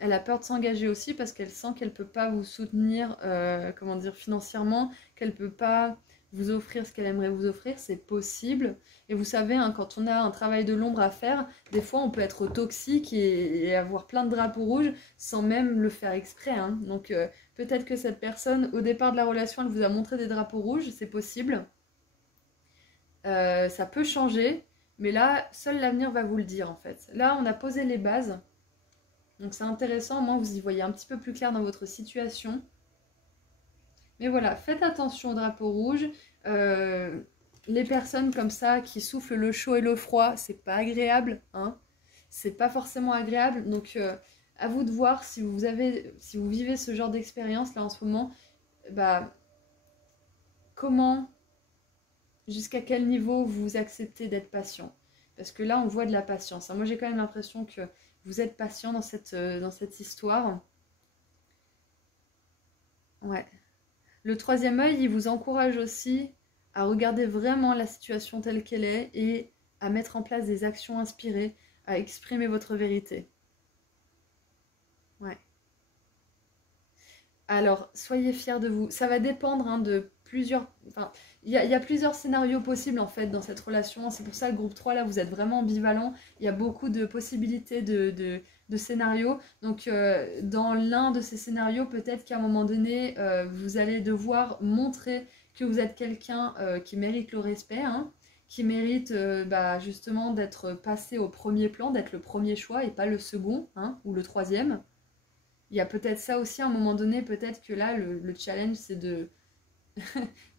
Elle a peur de s'engager aussi parce qu'elle sent qu'elle ne peut pas vous soutenir, comment dire, financièrement, qu'elle ne peut pas vous offrir ce qu'elle aimerait vous offrir, c'est possible. Et vous savez, hein, quand on a un travail de l'ombre à faire, des fois on peut être toxique et avoir plein de drapeaux rouges sans même le faire exprès, hein. Donc peut-être que cette personne, au départ de la relation, elle vous a montré des drapeaux rouges, c'est possible. Ça peut changer, mais là, seul l'avenir va vous le dire en fait. Là, on a posé les bases. Donc c'est intéressant, au moins vous y voyez un petit peu plus clair dans votre situation. Mais voilà, faites attention au drapeau rouge. Les personnes comme ça qui soufflent le chaud et le froid, c'est pas agréable, hein. C'est pas forcément agréable. Donc à vous de voir si vous vivez ce genre d'expérience là en ce moment, bah comment, jusqu'à quel niveau vous acceptez d'être patient. Parce que là on voit de la patience, hein. Moi j'ai quand même l'impression que vous êtes patient dans cette histoire. Ouais. Le troisième œil, il vous encourage aussi à regarder vraiment la situation telle qu'elle est et à mettre en place des actions inspirées, à exprimer votre vérité. Ouais. Alors, soyez fiers de vous. Ça va dépendre hein, de plusieurs... Enfin, il y a plusieurs scénarios possibles en fait dans cette relation. C'est pour ça le groupe 3 là, vous êtes vraiment ambivalent. Il y a beaucoup de possibilités de scénarios. Donc dans l'un de ces scénarios, peut-être qu'à un moment donné, vous allez devoir montrer que vous êtes quelqu'un qui mérite le respect, hein, qui mérite justement d'être passé au premier plan, d'être le premier choix et pas le second hein, ou le troisième. Il y a peut-être ça aussi à un moment donné, peut-être que là, le challenge, c'est de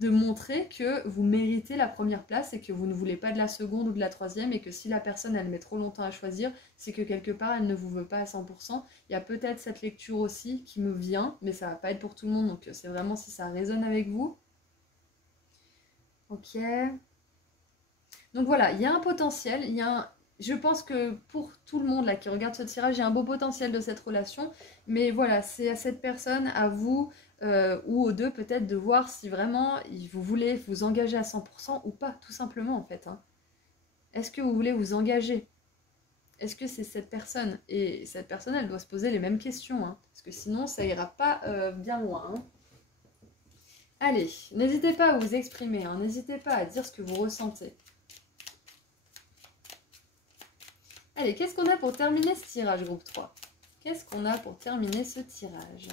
montrer que vous méritez la première place et que vous ne voulez pas de la seconde ou de la troisième et que si la personne, elle met trop longtemps à choisir, c'est que quelque part, elle ne vous veut pas à 100%. Il y a peut-être cette lecture aussi qui me vient, mais ça va pas être pour tout le monde, donc c'est vraiment si ça résonne avec vous. Ok. Donc voilà, il y a un potentiel, je pense que pour tout le monde là qui regarde ce tirage, il y a un beau potentiel de cette relation. Mais voilà, c'est à cette personne, à vous ou aux deux peut-être de voir si vraiment vous voulez vous engager à 100% ou pas, tout simplement en fait. Hein. Est-ce que vous voulez vous engager? Est-ce que c'est cette personne? Et cette personne, elle doit se poser les mêmes questions. Hein, parce que sinon, ça ira pas bien loin. Hein. Allez, n'hésitez pas à vous exprimer. Hein, n'hésitez pas à dire ce que vous ressentez. Allez, qu'est-ce qu'on a pour terminer ce tirage, groupe 3? Qu'est-ce qu'on a pour terminer ce tirage?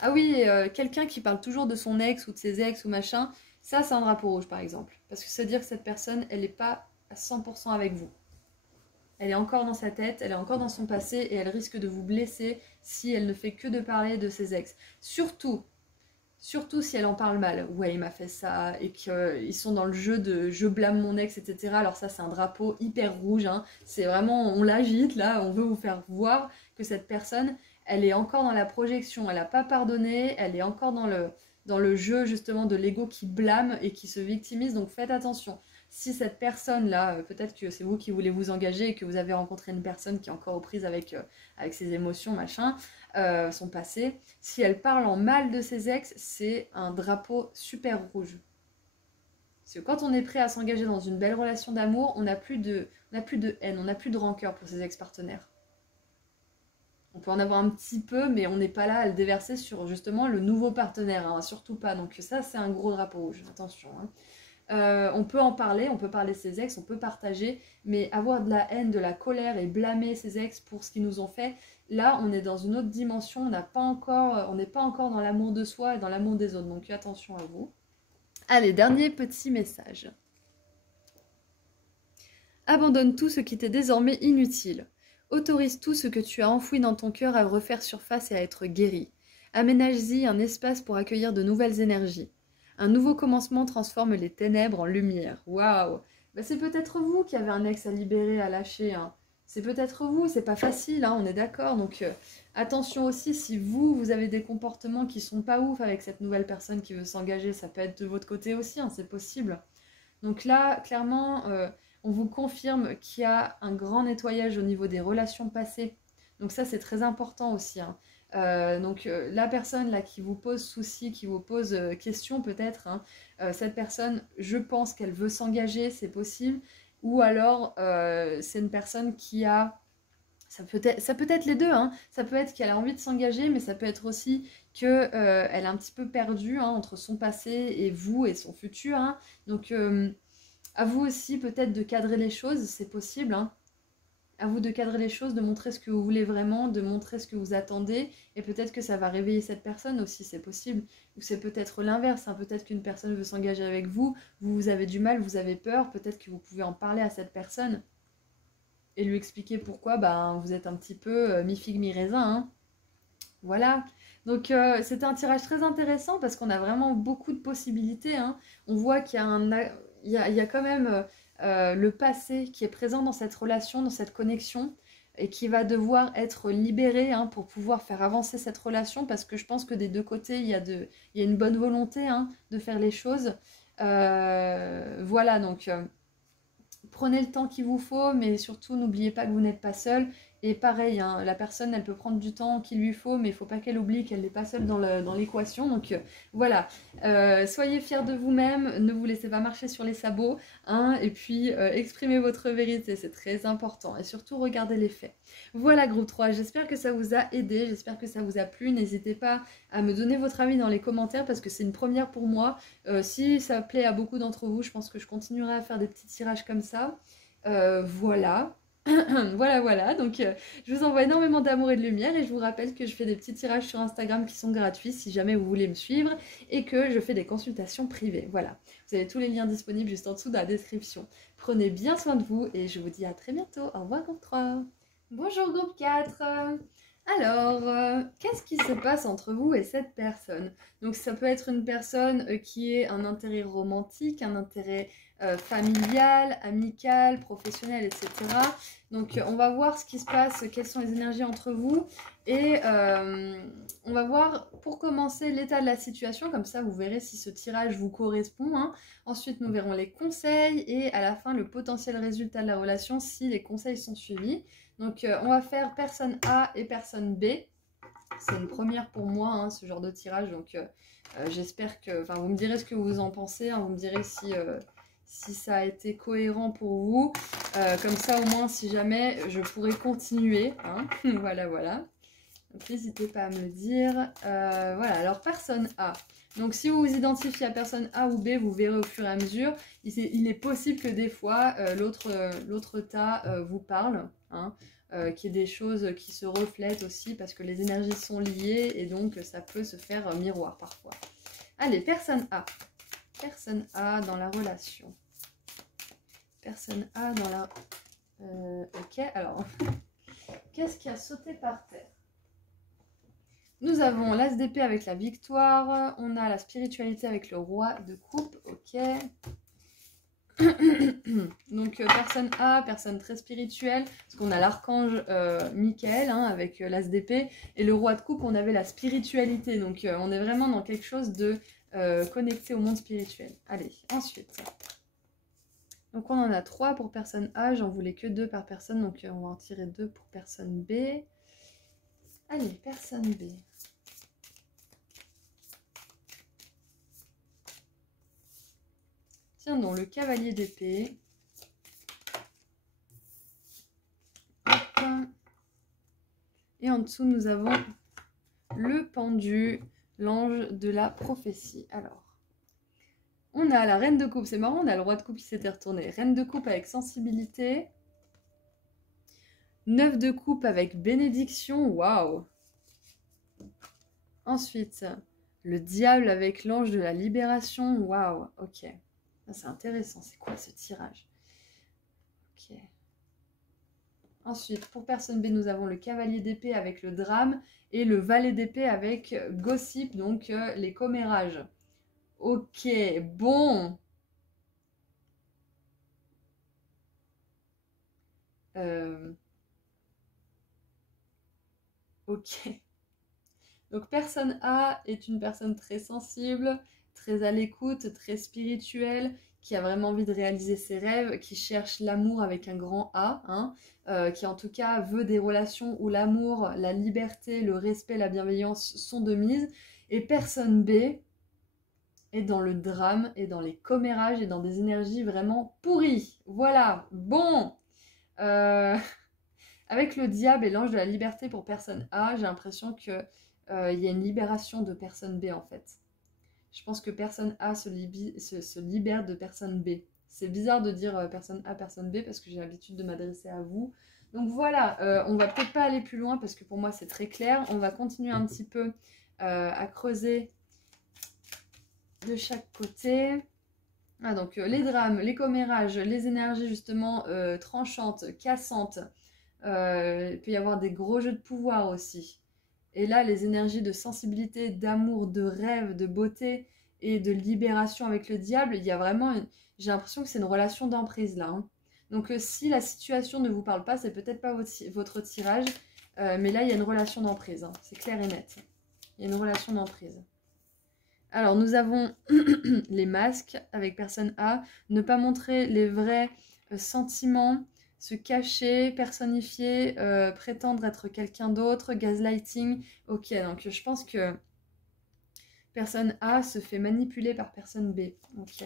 Ah oui, quelqu'un qui parle toujours de son ex ou de ses ex ou machin, Ça, c'est un drapeau rouge, par exemple. Parce que ça veut dire que cette personne, elle n'est pas à 100% avec vous. Elle est encore dans sa tête, elle est encore dans son passé et elle risque de vous blesser si elle ne fait que de parler de ses ex. Surtout si elle en parle mal. Ouais, il m'a fait ça et qu'ils sont dans le jeu de je blâme mon ex, etc. Alors ça, c'est un drapeau hyper rouge. Hein. C'est vraiment, on l'agite là, on veut vous faire voir que cette personne, elle est encore dans la projection, elle n'a pas pardonné, elle est encore dans le jeu justement de l'ego qui blâme et qui se victimise. Donc faites attention. Si cette personne-là, peut-être que c'est vous qui voulez vous engager et que vous avez rencontré une personne qui est encore aux prises avec ses émotions, machin, son passé, si elle parle en mal de ses ex, c'est un drapeau super rouge. Parce que quand on est prêt à s'engager dans une belle relation d'amour, on n'a plus de haine, on n'a plus de rancœur pour ses ex-partenaires. On peut en avoir un petit peu, mais on n'est pas là à le déverser sur justement le nouveau partenaire, hein, surtout pas. Donc ça, c'est un gros drapeau rouge, attention. Hein. On peut en parler, on peut parler de ses ex, on peut partager, mais avoir de la haine, de la colère et blâmer ses ex pour ce qu'ils nous ont fait, là on est dans une autre dimension, on n'est pas encore dans l'amour de soi et dans l'amour des autres, donc attention à vous. Allez, dernier petit message. Abandonne tout ce qui t'est désormais inutile. Autorise tout ce que tu as enfoui dans ton cœur à refaire surface et à être guéri. Aménage-y un espace pour accueillir de nouvelles énergies. Un nouveau commencement transforme les ténèbres en lumière. Waouh! Bah, c'est peut-être vous qui avez un ex à libérer, à lâcher. Hein. C'est peut-être vous, c'est pas facile, hein, on est d'accord. Donc attention aussi, si vous avez des comportements qui sont pas ouf avec cette nouvelle personne qui veut s'engager, ça peut être de votre côté aussi, hein, c'est possible. Donc là, clairement, on vous confirme qu'il y a un grand nettoyage au niveau des relations passées. Donc ça, c'est très important aussi. Hein. La personne là qui vous pose souci, qui vous pose question peut-être, hein, cette personne, je pense qu'elle veut s'engager, c'est possible. Ou alors, c'est une personne qui a... Ça peut être les deux, hein. Ça peut être qu'elle a envie de s'engager, mais ça peut être aussi qu'elle est un petit peu perdue hein, entre son passé et vous et son futur. Hein. Donc, à vous aussi peut-être de cadrer les choses, c'est possible. Hein. À vous de cadrer les choses, de montrer ce que vous voulez vraiment, de montrer ce que vous attendez, et peut-être que ça va réveiller cette personne aussi, c'est possible. Ou c'est peut-être l'inverse, hein. Peut-être qu'une personne veut s'engager avec vous, vous avez du mal, vous avez peur, peut-être que vous pouvez en parler à cette personne et lui expliquer pourquoi vous êtes un petit peu mi-figue, mi-raisin. Hein. Voilà. Donc c'était un tirage très intéressant parce qu'on a vraiment beaucoup de possibilités. Hein. On voit qu'il y a, il y a quand même le passé qui est présent dans cette relation, dans cette connexion et qui va devoir être libéré hein, pour pouvoir faire avancer cette relation parce que je pense que des deux côtés, il y a une bonne volonté hein, de faire les choses. Voilà, donc... prenez le temps qu'il vous faut, mais surtout n'oubliez pas que vous n'êtes pas seul. Et pareil, hein, la personne, elle peut prendre du temps qu'il lui faut, mais il ne faut pas qu'elle oublie qu'elle n'est pas seule dans l'équation. Donc voilà, soyez fiers de vous-même, ne vous laissez pas marcher sur les sabots, hein, et puis exprimez votre vérité, c'est très important. Et surtout, regardez les faits. Voilà groupe 3, j'espère que ça vous a aidé, j'espère que ça vous a plu. N'hésitez pas à me donner votre avis dans les commentaires parce que c'est une première pour moi. Si ça plaît à beaucoup d'entre vous, je pense que je continuerai à faire des petits tirages comme ça. Voilà. voilà. Donc, je vous envoie énormément d'amour et de lumière et je vous rappelle que je fais des petits tirages sur Instagram qui sont gratuits si jamais vous voulez me suivre et que je fais des consultations privées. Voilà. Vous avez tous les liens disponibles juste en dessous dans la description. Prenez bien soin de vous et je vous dis à très bientôt. Au revoir groupe 3. Bonjour groupe 4. Alors, qu'est-ce qui se passe entre vous et cette personne? Donc ça peut être une personne qui ait un intérêt romantique, un intérêt familial, amical, professionnel, etc. Donc on va voir ce qui se passe, quelles sont les énergies entre vous. Et on va voir pour commencer l'état de la situation, comme ça vous verrez si ce tirage vous correspond. Hein. Ensuite nous verrons les conseils et à la fin le potentiel résultat de la relation si les conseils sont suivis. Donc on va faire personne A et personne B. C'est une première pour moi, hein, ce genre de tirage. Donc j'espère que... Enfin, vous me direz ce que vous en pensez. Hein, vous me direz si ça a été cohérent pour vous. Comme ça, au moins, si jamais, je pourrais continuer. Hein. Voilà. Donc n'hésitez pas à me le dire. Voilà, alors personne A. Donc si vous vous identifiez à personne A ou B, vous verrez au fur et à mesure. Il est possible que des fois, l'autre tas vous parle. Hein, qu'il y ait des choses qui se reflètent aussi parce que les énergies sont liées et donc ça peut se faire miroir parfois. Allez, personne A. Personne A dans la relation. Personne A dans la... ok, alors, qu'est-ce qui a sauté par terre? Nous avons l'as d'épée avec la victoire. On a la spiritualité avec le roi de coupe. Ok. Donc, personne A, personne très spirituelle. Parce qu'on a l'archange Michael hein, avec l'as d'épée. Et le roi de coupe, on avait la spiritualité. Donc, on est vraiment dans quelque chose de connecté au monde spirituel. Allez, ensuite. Donc, on en a 3 pour personne A. J'en voulais que 2 par personne. Donc, on va en tirer 2 pour personne B. Allez, personne B. Tiens donc, le cavalier d'épée. Et en dessous, nous avons le pendu, l'ange de la prophétie. Alors, on a la reine de coupe. C'est marrant, on a le roi de coupe qui s'était retourné. Reine de coupe avec sensibilité. 9 de coupe avec bénédiction. Waouh! Ensuite, le diable avec l'ange de la libération. Waouh! Ok. C'est intéressant. C'est quoi ce tirage? Ok. Ensuite, pour personne B, nous avons le cavalier d'épée avec le drame et le valet d'épée avec gossip, donc les commérages. Ok, bon. Ok. Donc personne A est une personne très sensible, très à l'écoute, très spirituelle, qui a vraiment envie de réaliser ses rêves, qui cherche l'amour avec un grand A, hein, qui en tout cas veut des relations où l'amour, la liberté, le respect, la bienveillance sont de mise. Et personne B est dans le drame, et dans les commérages, et dans des énergies vraiment pourries. Voilà, bon. Avec le diable et l'ange de la liberté pour personne A, j'ai l'impression que il y a une libération de personne B en fait. Je pense que personne A se libère de personne B. C'est bizarre de dire personne A, personne B parce que j'ai l'habitude de m'adresser à vous. Donc voilà, on va peut-être pas aller plus loin parce que pour moi c'est très clair. On va continuer un petit peu à creuser de chaque côté. Ah, donc les drames, les commérages, les énergies justement tranchantes, cassantes. Il peut y avoir des gros jeux de pouvoir aussi. Et là, les énergies de sensibilité, d'amour, de rêve, de beauté et de libération avec le diable, il y a vraiment... J'ai l'impression que c'est une relation d'emprise là. Hein. Donc si la situation ne vous parle pas, c'est peut-être pas votre tirage. Mais là, il y a une relation d'emprise. Hein. C'est clair et net. Il y a une relation d'emprise. Alors, nous avons les masques avec personne A. Ne pas montrer les vrais sentiments, se cacher, personnifier, prétendre être quelqu'un d'autre, gaslighting. Ok, donc je pense que personne A se fait manipuler par personne B. Ok.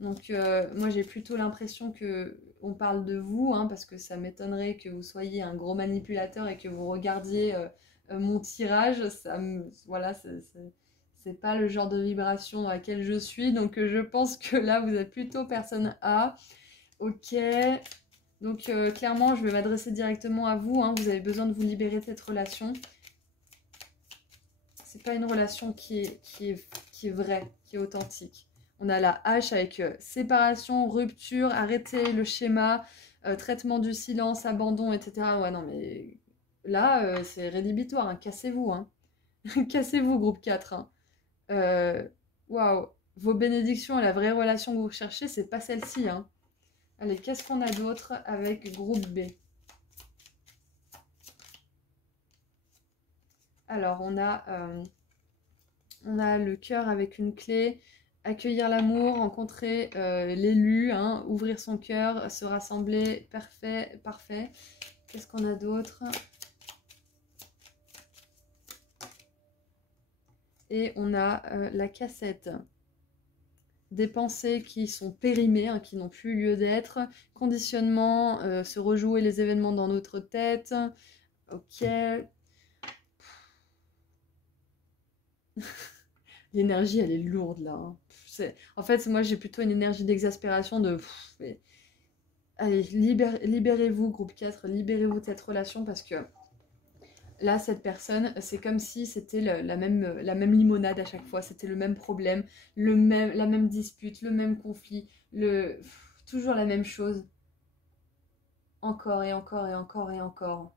Donc, moi, j'ai plutôt l'impression qu'on parle de vous, hein, parce que ça m'étonnerait que vous soyez un gros manipulateur et que vous regardiez mon tirage. Voilà, c'est pas le genre de vibration dans laquelle je suis. Donc, je pense que là, vous êtes plutôt personne A. Ok. Donc, clairement, je vais m'adresser directement à vous. Hein. Vous avez besoin de vous libérer de cette relation. C'est pas une relation qui est vraie, qui est authentique. On a la hache avec séparation, rupture, arrêter le schéma, traitement du silence, abandon, etc. Ouais, non, mais là, c'est rédhibitoire. Hein. Cassez-vous. Hein. Cassez-vous, groupe 4. Hein. Waouh. Vos bénédictions et la vraie relation que vous recherchez, c'est pas celle-ci. Hein. Allez, qu'est-ce qu'on a d'autre avec groupe B? Alors, on a le cœur avec une clé, accueillir l'amour, rencontrer l'élu, hein, ouvrir son cœur, se rassembler, parfait, parfait. Qu'est-ce qu'on a d'autre? Et on a la cassette. Des pensées qui sont périmées, hein, qui n'ont plus lieu d'être. Conditionnement, se rejouer les événements dans notre tête. Ok. L'énergie, elle est lourde là. Hein. En fait, moi, j'ai plutôt une énergie d'exaspération de... Allez, libérez-vous, groupe 4, libérez-vous de cette relation parce que Là, cette personne, c'est comme si c'était la même limonade à chaque fois, c'était le même problème, la même dispute, le même conflit, toujours la même chose, encore et encore et encore et encore.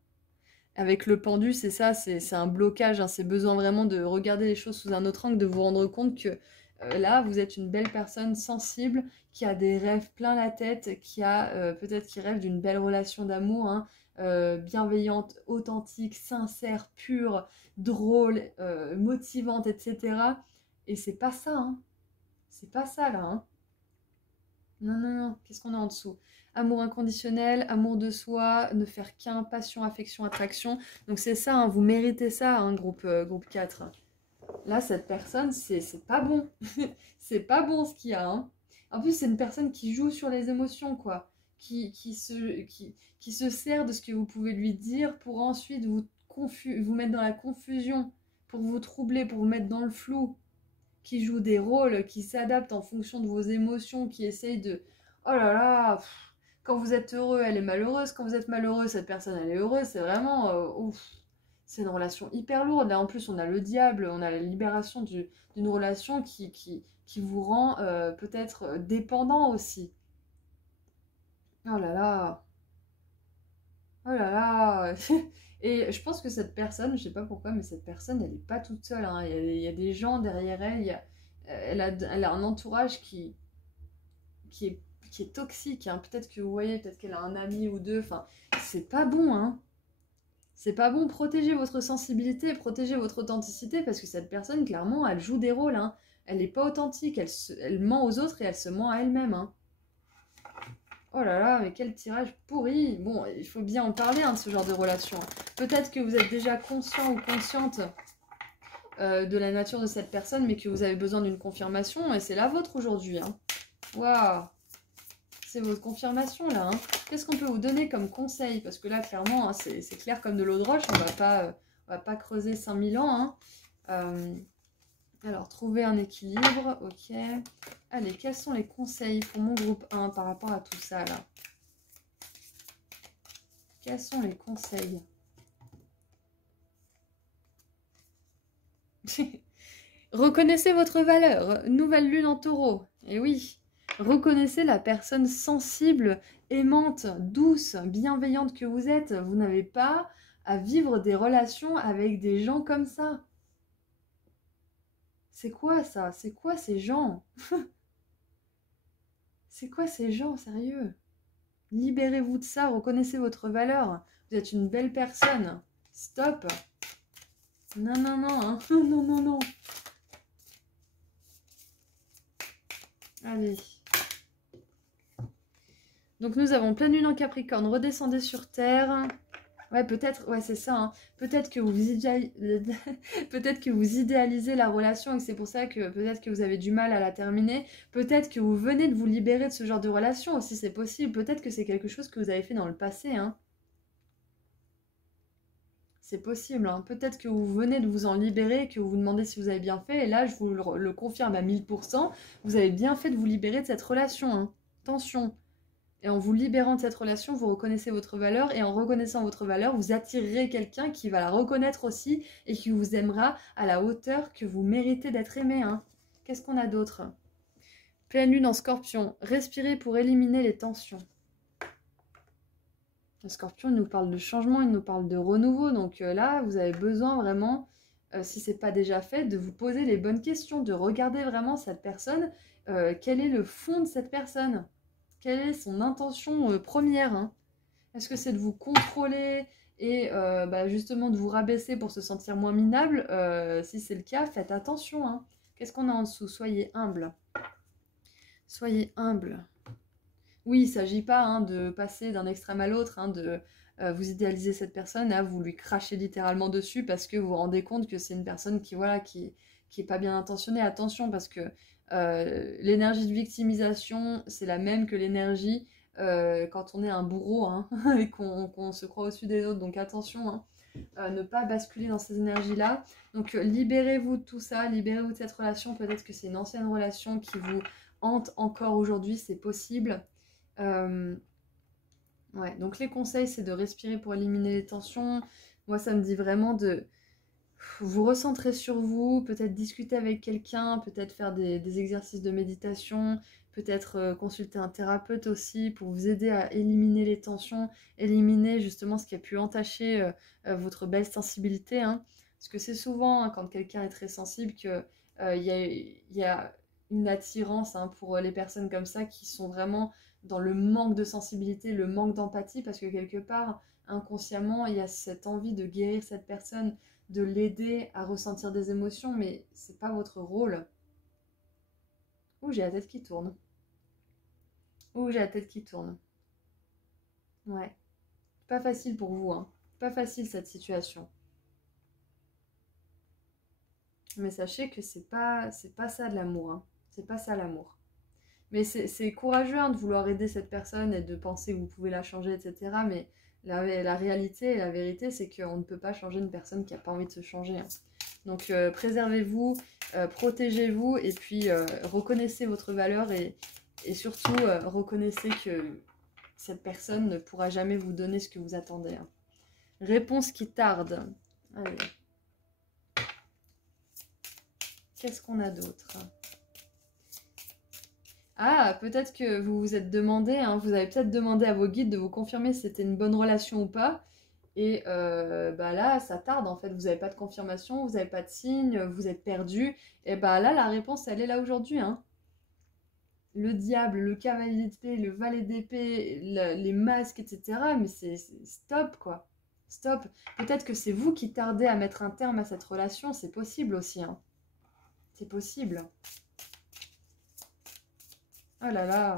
Avec le pendu, c'est ça, c'est un blocage, hein, c'est besoin vraiment de regarder les choses sous un autre angle, de vous rendre compte que là, vous êtes une belle personne sensible, qui a des rêves plein la tête, peut-être qui rêve d'une belle relation d'amour, hein, bienveillante, authentique, sincère, pure, drôle, motivante, etc. Et c'est pas ça, hein. C'est pas ça là, hein. Non, non, non, qu'est-ce qu'on a en dessous? Amour inconditionnel, amour de soi, ne faire qu'un, passion, affection, attraction. Donc c'est ça, hein, vous méritez ça, hein, groupe 4. Là, cette personne, c'est pas bon. C'est pas bon ce qu'il y a, hein. En plus, c'est une personne qui joue sur les émotions, quoi. Qui se sert de ce que vous pouvez lui dire pour ensuite vous mettre dans la confusion, pour vous troubler, pour vous mettre dans le flou, qui joue des rôles, qui s'adapte en fonction de vos émotions, qui essaye de... Oh là là, quand vous êtes heureux, elle est malheureuse, quand vous êtes malheureux, cette personne, elle est heureuse, c'est vraiment... ouf. C'est une relation hyper lourde. Là, en plus, on a le diable, on a la libération d'une relation qui vous rend peut-être dépendant aussi. Oh là là, oh là là. Et je pense que cette personne, je sais pas pourquoi, mais cette personne, elle n'est pas toute seule, hein. Il y a des gens derrière elle, elle a un entourage qui est, qui est toxique, hein. Peut-être que vous voyez, peut-être qu'elle a un ami ou deux. Enfin, c'est pas bon, hein. C'est pas bon, protégez votre sensibilité, protégez votre authenticité, parce que cette personne, clairement, elle joue des rôles, hein. Elle n'est pas authentique, elle ment aux autres et elle se ment à elle-même, hein. Oh là là, mais quel tirage pourri. Bon, il faut bien en parler, hein, de ce genre de relation. Peut-être que vous êtes déjà conscient ou consciente de la nature de cette personne, mais que vous avez besoin d'une confirmation, et c'est la vôtre aujourd'hui, hein. Waouh, c'est votre confirmation là, hein. Qu'est-ce qu'on peut vous donner comme conseil? Parce que là, clairement, hein, c'est clair comme de l'eau de roche, on va pas creuser 5000 ans, hein. Alors, trouver un équilibre, ok. Allez, quels sont les conseils pour mon groupe 1 par rapport à tout ça là? Quels sont les conseils? Reconnaissez votre valeur. Nouvelle lune en taureau. Et oui, reconnaissez la personne sensible, aimante, douce, bienveillante que vous êtes. Vous n'avez pas à vivre des relations avec des gens comme ça. C'est quoi ça? C'est quoi ces gens? C'est quoi ces gens, sérieux? Libérez-vous de ça, reconnaissez votre valeur. Vous êtes une belle personne. Stop. Non, non, non, hein. Non, non, non. Allez. Donc nous avons pleine lune en Capricorne, redescendez sur Terre. Ouais, peut-être, ouais, c'est ça, hein. Peut-être que peut-être que vous idéalisez la relation et c'est pour ça que peut-être que vous avez du mal à la terminer. Peut-être que vous venez de vous libérer de ce genre de relation aussi, c'est possible. Peut-être que c'est quelque chose que vous avez fait dans le passé, hein. C'est possible, hein. Peut-être que vous venez de vous en libérer, que vous vous demandez si vous avez bien fait. Et là, je vous le confirme à 1000%, vous avez bien fait de vous libérer de cette relation, hein. Attention. Et en vous libérant de cette relation, vous reconnaissez votre valeur. Et en reconnaissant votre valeur, vous attirerez quelqu'un qui va la reconnaître aussi et qui vous aimera à la hauteur que vous méritez d'être aimé, hein. Qu'est-ce qu'on a d'autre? Pleine lune en Scorpion. Respirez pour éliminer les tensions. Le Scorpion, il nous parle de changement, il nous parle de renouveau. Donc là, vous avez besoin vraiment, si ce n'est pas déjà fait, de vous poser les bonnes questions, de regarder vraiment cette personne. Quel est le fond de cette personne? Quelle est son intention première, hein? Est-ce que c'est de vous contrôler et justement de vous rabaisser pour se sentir moins minable? Si c'est le cas, faites attention, hein. Qu'est-ce qu'on a en dessous? Soyez humble. Soyez humble. Oui, il ne s'agit pas, hein, de passer d'un extrême à l'autre, hein, de vous idéaliser cette personne, là, vous lui crachez littéralement dessus parce que vous vous rendez compte que c'est une personne qui est pas bien intentionnée. Attention, parce que l'énergie de victimisation, c'est la même que l'énergie quand on est un bourreau, hein, et qu'on se croit au-dessus des autres. Donc attention, hein, ne pas basculer dans ces énergies-là. Donc libérez-vous de tout ça, libérez-vous de cette relation. Peut-être que c'est une ancienne relation qui vous hante encore aujourd'hui, c'est possible. Ouais, donc les conseils, c'est de respirer pour éliminer les tensions. Moi, ça me dit vraiment de vous recentrer sur vous, peut-être discuter avec quelqu'un, peut-être faire des exercices de méditation, peut-être consulter un thérapeute aussi pour vous aider à éliminer les tensions, éliminer justement ce qui a pu entacher votre belle sensibilité, hein. Parce que c'est souvent, hein, quand quelqu'un est très sensible que il y a une attirance, hein, pour les personnes comme ça qui sont vraiment dans le manque de sensibilité, le manque d'empathie, parce que quelque part, inconsciemment, il y a cette envie de guérir cette personne, de l'aider à ressentir des émotions, mais c'est pas votre rôle. Ouh, j'ai la tête qui tourne. Ouh, j'ai la tête qui tourne. Ouais. Pas facile pour vous, hein. Pas facile cette situation. Mais sachez que c'est pas ça de l'amour, hein. C'est pas ça l'amour. Mais c'est courageux, hein, de vouloir aider cette personne et de penser que vous pouvez la changer, etc. Mais la réalité et la vérité, c'est qu'on ne peut pas changer une personne qui n'a pas envie de se changer, hein. Donc préservez-vous, protégez-vous et puis reconnaissez votre valeur et surtout reconnaissez que cette personne ne pourra jamais vous donner ce que vous attendez, hein. Réponse qui tarde. Allez. Qu'est-ce qu'on a d'autre? Ah, peut-être que vous vous êtes demandé, hein, vous avez peut-être demandé à vos guides de vous confirmer si c'était une bonne relation ou pas. Et bah là, ça tarde en fait, vous n'avez pas de confirmation, vous n'avez pas de signe, vous êtes perdu. Et bah là, la réponse, elle est là aujourd'hui, hein. Le diable, le cavalier d'épée, le valet d'épée, les masques, etc. Mais c'est stop, quoi. Stop. Peut-être que c'est vous qui tardez à mettre un terme à cette relation, c'est possible aussi, hein. C'est possible. Oh là là.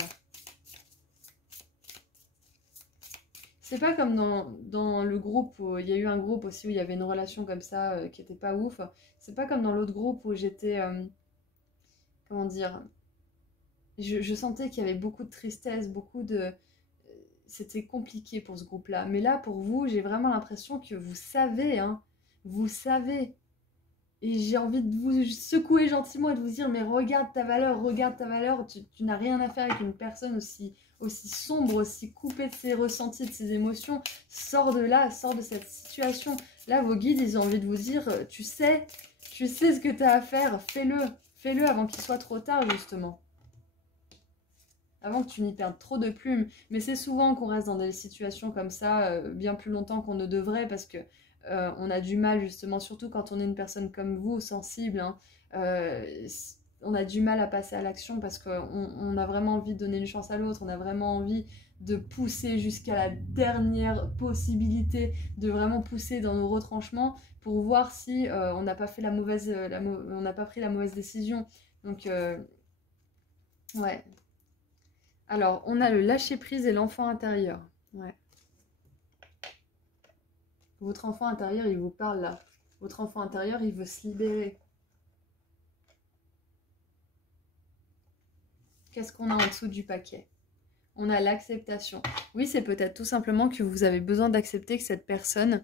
C'est pas comme dans le groupe où il y a eu un groupe aussi où il y avait une relation comme ça qui était pas ouf. C'est pas comme dans l'autre groupe où j'étais, comment dire, je sentais qu'il y avait beaucoup de tristesse, beaucoup de... C'était compliqué pour ce groupe-là. Mais là, pour vous, j'ai vraiment l'impression que vous savez, hein. Vous savez. Et j'ai envie de vous secouer gentiment et de vous dire, mais regarde ta valeur, tu n'as rien à faire avec une personne aussi sombre, aussi coupée de ses ressentis, de ses émotions. Sors de là, sors de cette situation. Là, vos guides, ils ont envie de vous dire, tu sais ce que tu as à faire, fais-le avant qu'il soit trop tard, justement. Avant que tu n'y perdes trop de plumes. Mais c'est souvent qu'on reste dans des situations comme ça bien plus longtemps qu'on ne devrait parce que on a du mal justement, surtout quand on est une personne comme vous, sensible, hein, on a du mal à passer à l'action parce qu'on a vraiment envie de donner une chance à l'autre, on a vraiment envie de pousser jusqu'à la dernière possibilité, de vraiment pousser dans nos retranchements pour voir si on n'a pas fait on n'a pas pris la mauvaise décision. Donc ouais. Alors, on a le lâcher-prise et l'enfant intérieur. Ouais. Votre enfant intérieur, il vous parle là. Votre enfant intérieur, il veut se libérer. Qu'est-ce qu'on a en dessous du paquet? On a l'acceptation. Oui, c'est peut-être tout simplement que vous avez besoin d'accepter que cette personne,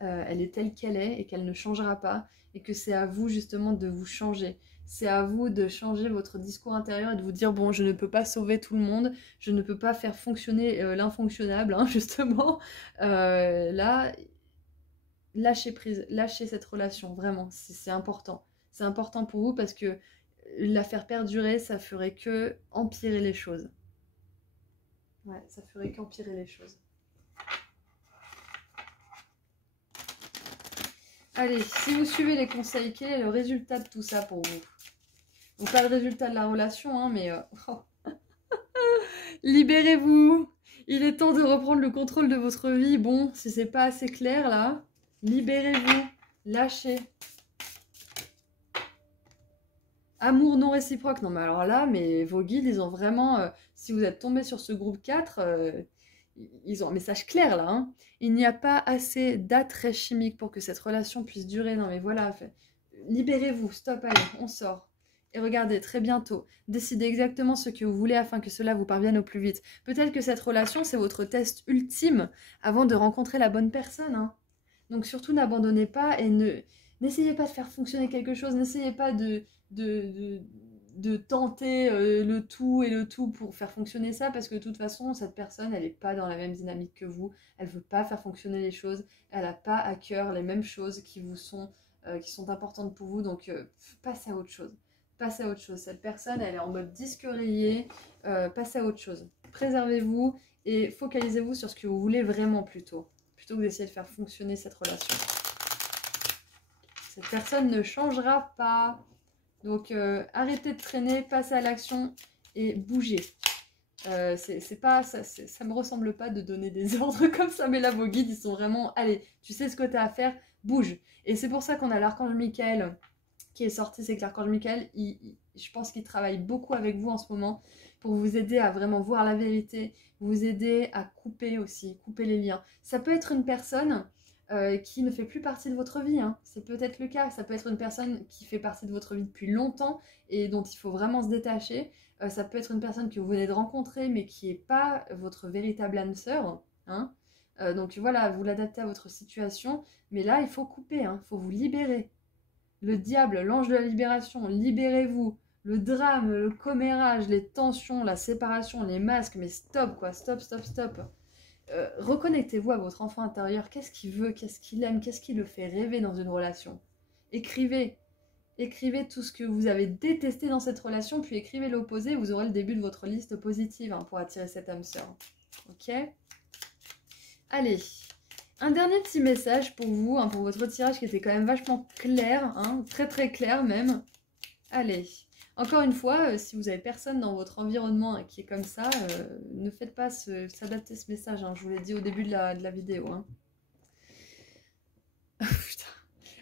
elle est telle qu'elle est et qu'elle ne changera pas. Et que c'est à vous justement de vous changer. C'est à vous de changer votre discours intérieur et de vous dire, bon, je ne peux pas sauver tout le monde, je ne peux pas faire fonctionner l'infonctionnable, hein, justement. Là, lâchez prise, lâchez cette relation, vraiment, c'est important. C'est important pour vous parce que la faire perdurer, ça ferait que empirer les choses. Ouais, ça ferait qu'empirer les choses. Allez, si vous suivez les conseils, quel est le résultat de tout ça pour vous? Donc pas le résultat de la relation, hein, mais... Oh. Libérez-vous! Il est temps de reprendre le contrôle de votre vie. Bon, si c'est pas assez clair là, libérez-vous, lâchez. Amour non réciproque. Non mais alors là, mais vos guides, ils ont vraiment... si vous êtes tombé sur ce groupe 4, ils ont un message clair là, hein. Il n'y a pas assez d'attrait chimique pour que cette relation puisse durer. Non mais voilà, libérez-vous, stop, allez, on sort. Et regardez, très bientôt, décidez exactement ce que vous voulez afin que cela vous parvienne au plus vite. Peut-être que cette relation, c'est votre test ultime avant de rencontrer la bonne personne, hein. Donc surtout, n'abandonnez pas et n'essayez pas de faire fonctionner quelque chose, n'essayez pas de tenter le tout et le tout pour faire fonctionner ça, parce que de toute façon, cette personne, elle n'est pas dans la même dynamique que vous, elle veut pas faire fonctionner les choses, elle n'a pas à cœur les mêmes choses qui sont importantes pour vous, donc passez à autre chose. Passez à autre chose. Cette personne, elle est en mode disque rayé, passez à autre chose. Préservez-vous et focalisez-vous sur ce que vous voulez vraiment plutôt que d'essayer de faire fonctionner cette relation. Cette personne ne changera pas. Donc arrêtez de traîner, passez à l'action et bougez. Ça me ressemble pas de donner des ordres comme ça, mais là vos guides ils sont vraiment, allez, tu sais ce que tu as à faire, bouge. Et c'est pour ça qu'on a l'archange Michael qui est sorti, c'est que l'archange Michael, je pense qu'il travaille beaucoup avec vous en ce moment pour vous aider à vraiment voir la vérité, vous aider à couper aussi, couper les liens. Ça peut être une personne qui ne fait plus partie de votre vie, hein. C'est peut-être le cas. Ça peut être une personne qui fait partie de votre vie depuis longtemps et dont il faut vraiment se détacher. Ça peut être une personne que vous venez de rencontrer mais qui n'est pas votre véritable âme sœur, hein. Donc voilà, vous l'adaptez à votre situation, mais là il faut couper, hein. Il faut vous libérer. Le diable, l'ange de la libération, libérez-vous. Le drame, le commérage, les tensions, la séparation, les masques, mais stop quoi, stop, stop, stop. Reconnectez-vous à votre enfant intérieur. Qu'est-ce qu'il veut, qu'est-ce qu'il aime, qu'est-ce qui le fait rêver dans une relation. Écrivez. Écrivez tout ce que vous avez détesté dans cette relation, puis écrivez l'opposé. Vous aurez le début de votre liste positive hein, pour attirer cette âme sœur. Ok? Allez. Un dernier petit message pour vous, hein, pour votre tirage qui était quand même vachement clair, hein, très très clair même. Allez. Encore une fois, si vous avez personne dans votre environnement hein, qui est comme ça, ne faites pas s'adapter ce message. Hein, je vous l'ai dit au début de la vidéo. Hein.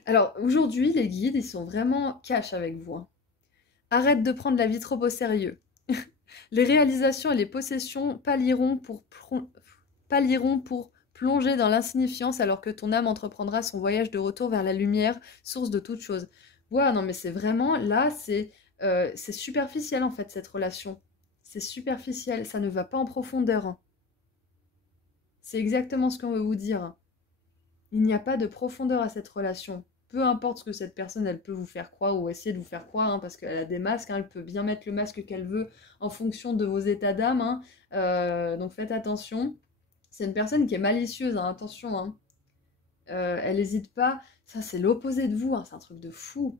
Alors, aujourd'hui, les guides, ils sont vraiment cash avec vous. Hein. Arrête de prendre la vie trop au sérieux. Les réalisations et les possessions pallieront pour plonger dans l'insignifiance alors que ton âme entreprendra son voyage de retour vers la lumière, source de toute chose. Ouais, non, mais c'est vraiment, là, c'est superficiel en fait cette relation. C'est superficiel, ça ne va pas en profondeur. Hein. C'est exactement ce qu'on veut vous dire. Il n'y a pas de profondeur à cette relation. Peu importe ce que cette personne, elle peut vous faire croire ou essayer de vous faire croire, hein, parce qu'elle a des masques, hein, elle peut bien mettre le masque qu'elle veut en fonction de vos états d'âme. Hein, donc faites attention. C'est une personne qui est malicieuse, hein, attention. Hein. Elle n'hésite pas. Ça, c'est l'opposé de vous, hein, c'est un truc de fou.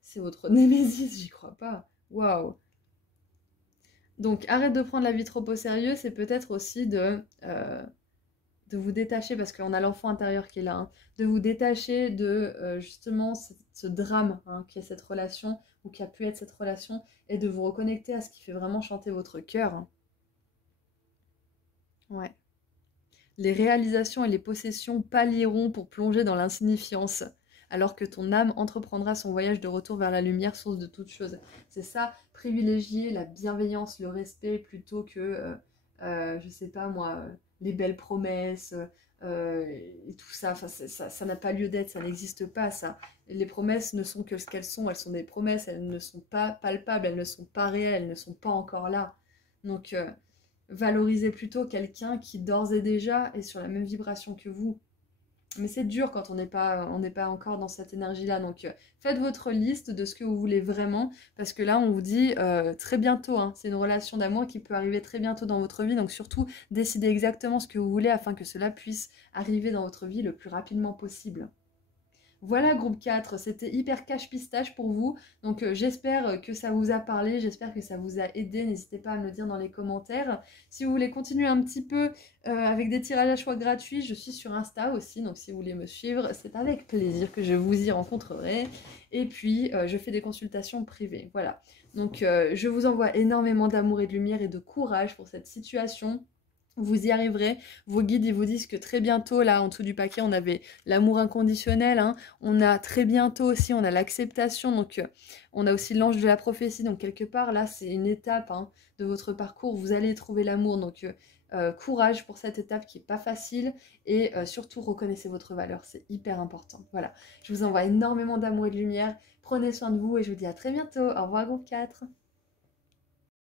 C'est votre némésis, j'y crois pas. Waouh. Donc, arrête de prendre la vie trop au sérieux, c'est peut-être aussi de vous détacher, parce qu'on a l'enfant intérieur qui est là, hein, de vous détacher de justement ce drame hein, qui est cette relation, ou qui a pu être cette relation, et de vous reconnecter à ce qui fait vraiment chanter votre cœur. Hein. Ouais. Les réalisations et les possessions pallieront pour plonger dans l'insignifiance, alors que ton âme entreprendra son voyage de retour vers la lumière, source de toute chose. C'est ça, privilégier la bienveillance, le respect, plutôt que, je sais pas moi, les belles promesses, et tout ça. Enfin, ça n'a pas lieu d'être, ça n'existe pas, ça. Les promesses ne sont que ce qu'elles sont des promesses, elles ne sont pas palpables, elles ne sont pas réelles, elles ne sont pas encore là. Donc, valorisez plutôt quelqu'un qui d'ores et déjà est sur la même vibration que vous. Mais c'est dur quand on n'est pas encore dans cette énergie-là. Donc, faites votre liste de ce que vous voulez vraiment. Parce que là, on vous dit très bientôt. Hein, c'est une relation d'amour qui peut arriver très bientôt dans votre vie. Donc, surtout, décidez exactement ce que vous voulez afin que cela puisse arriver dans votre vie le plus rapidement possible. Voilà groupe 4, c'était hyper cache pistache pour vous, donc j'espère que ça vous a parlé, j'espère que ça vous a aidé, n'hésitez pas à me le dire dans les commentaires. Si vous voulez continuer un petit peu avec des tirages à choix gratuits, je suis sur Insta aussi, donc si vous voulez me suivre, c'est avec plaisir que je vous y rencontrerai. Et puis je fais des consultations privées, voilà. Donc je vous envoie énormément d'amour et de lumière et de courage pour cette situation. Vous y arriverez, vos guides ils vous disent que très bientôt, là en dessous du paquet on avait l'amour inconditionnel, hein. On a très bientôt aussi, on a l'acceptation, donc on a aussi l'ange de la prophétie, donc quelque part là c'est une étape hein, de votre parcours, vous allez trouver l'amour, donc courage pour cette étape qui n'est pas facile et surtout reconnaissez votre valeur, c'est hyper important. Voilà, je vous envoie énormément d'amour et de lumière, prenez soin de vous et je vous dis à très bientôt, au revoir groupe 4.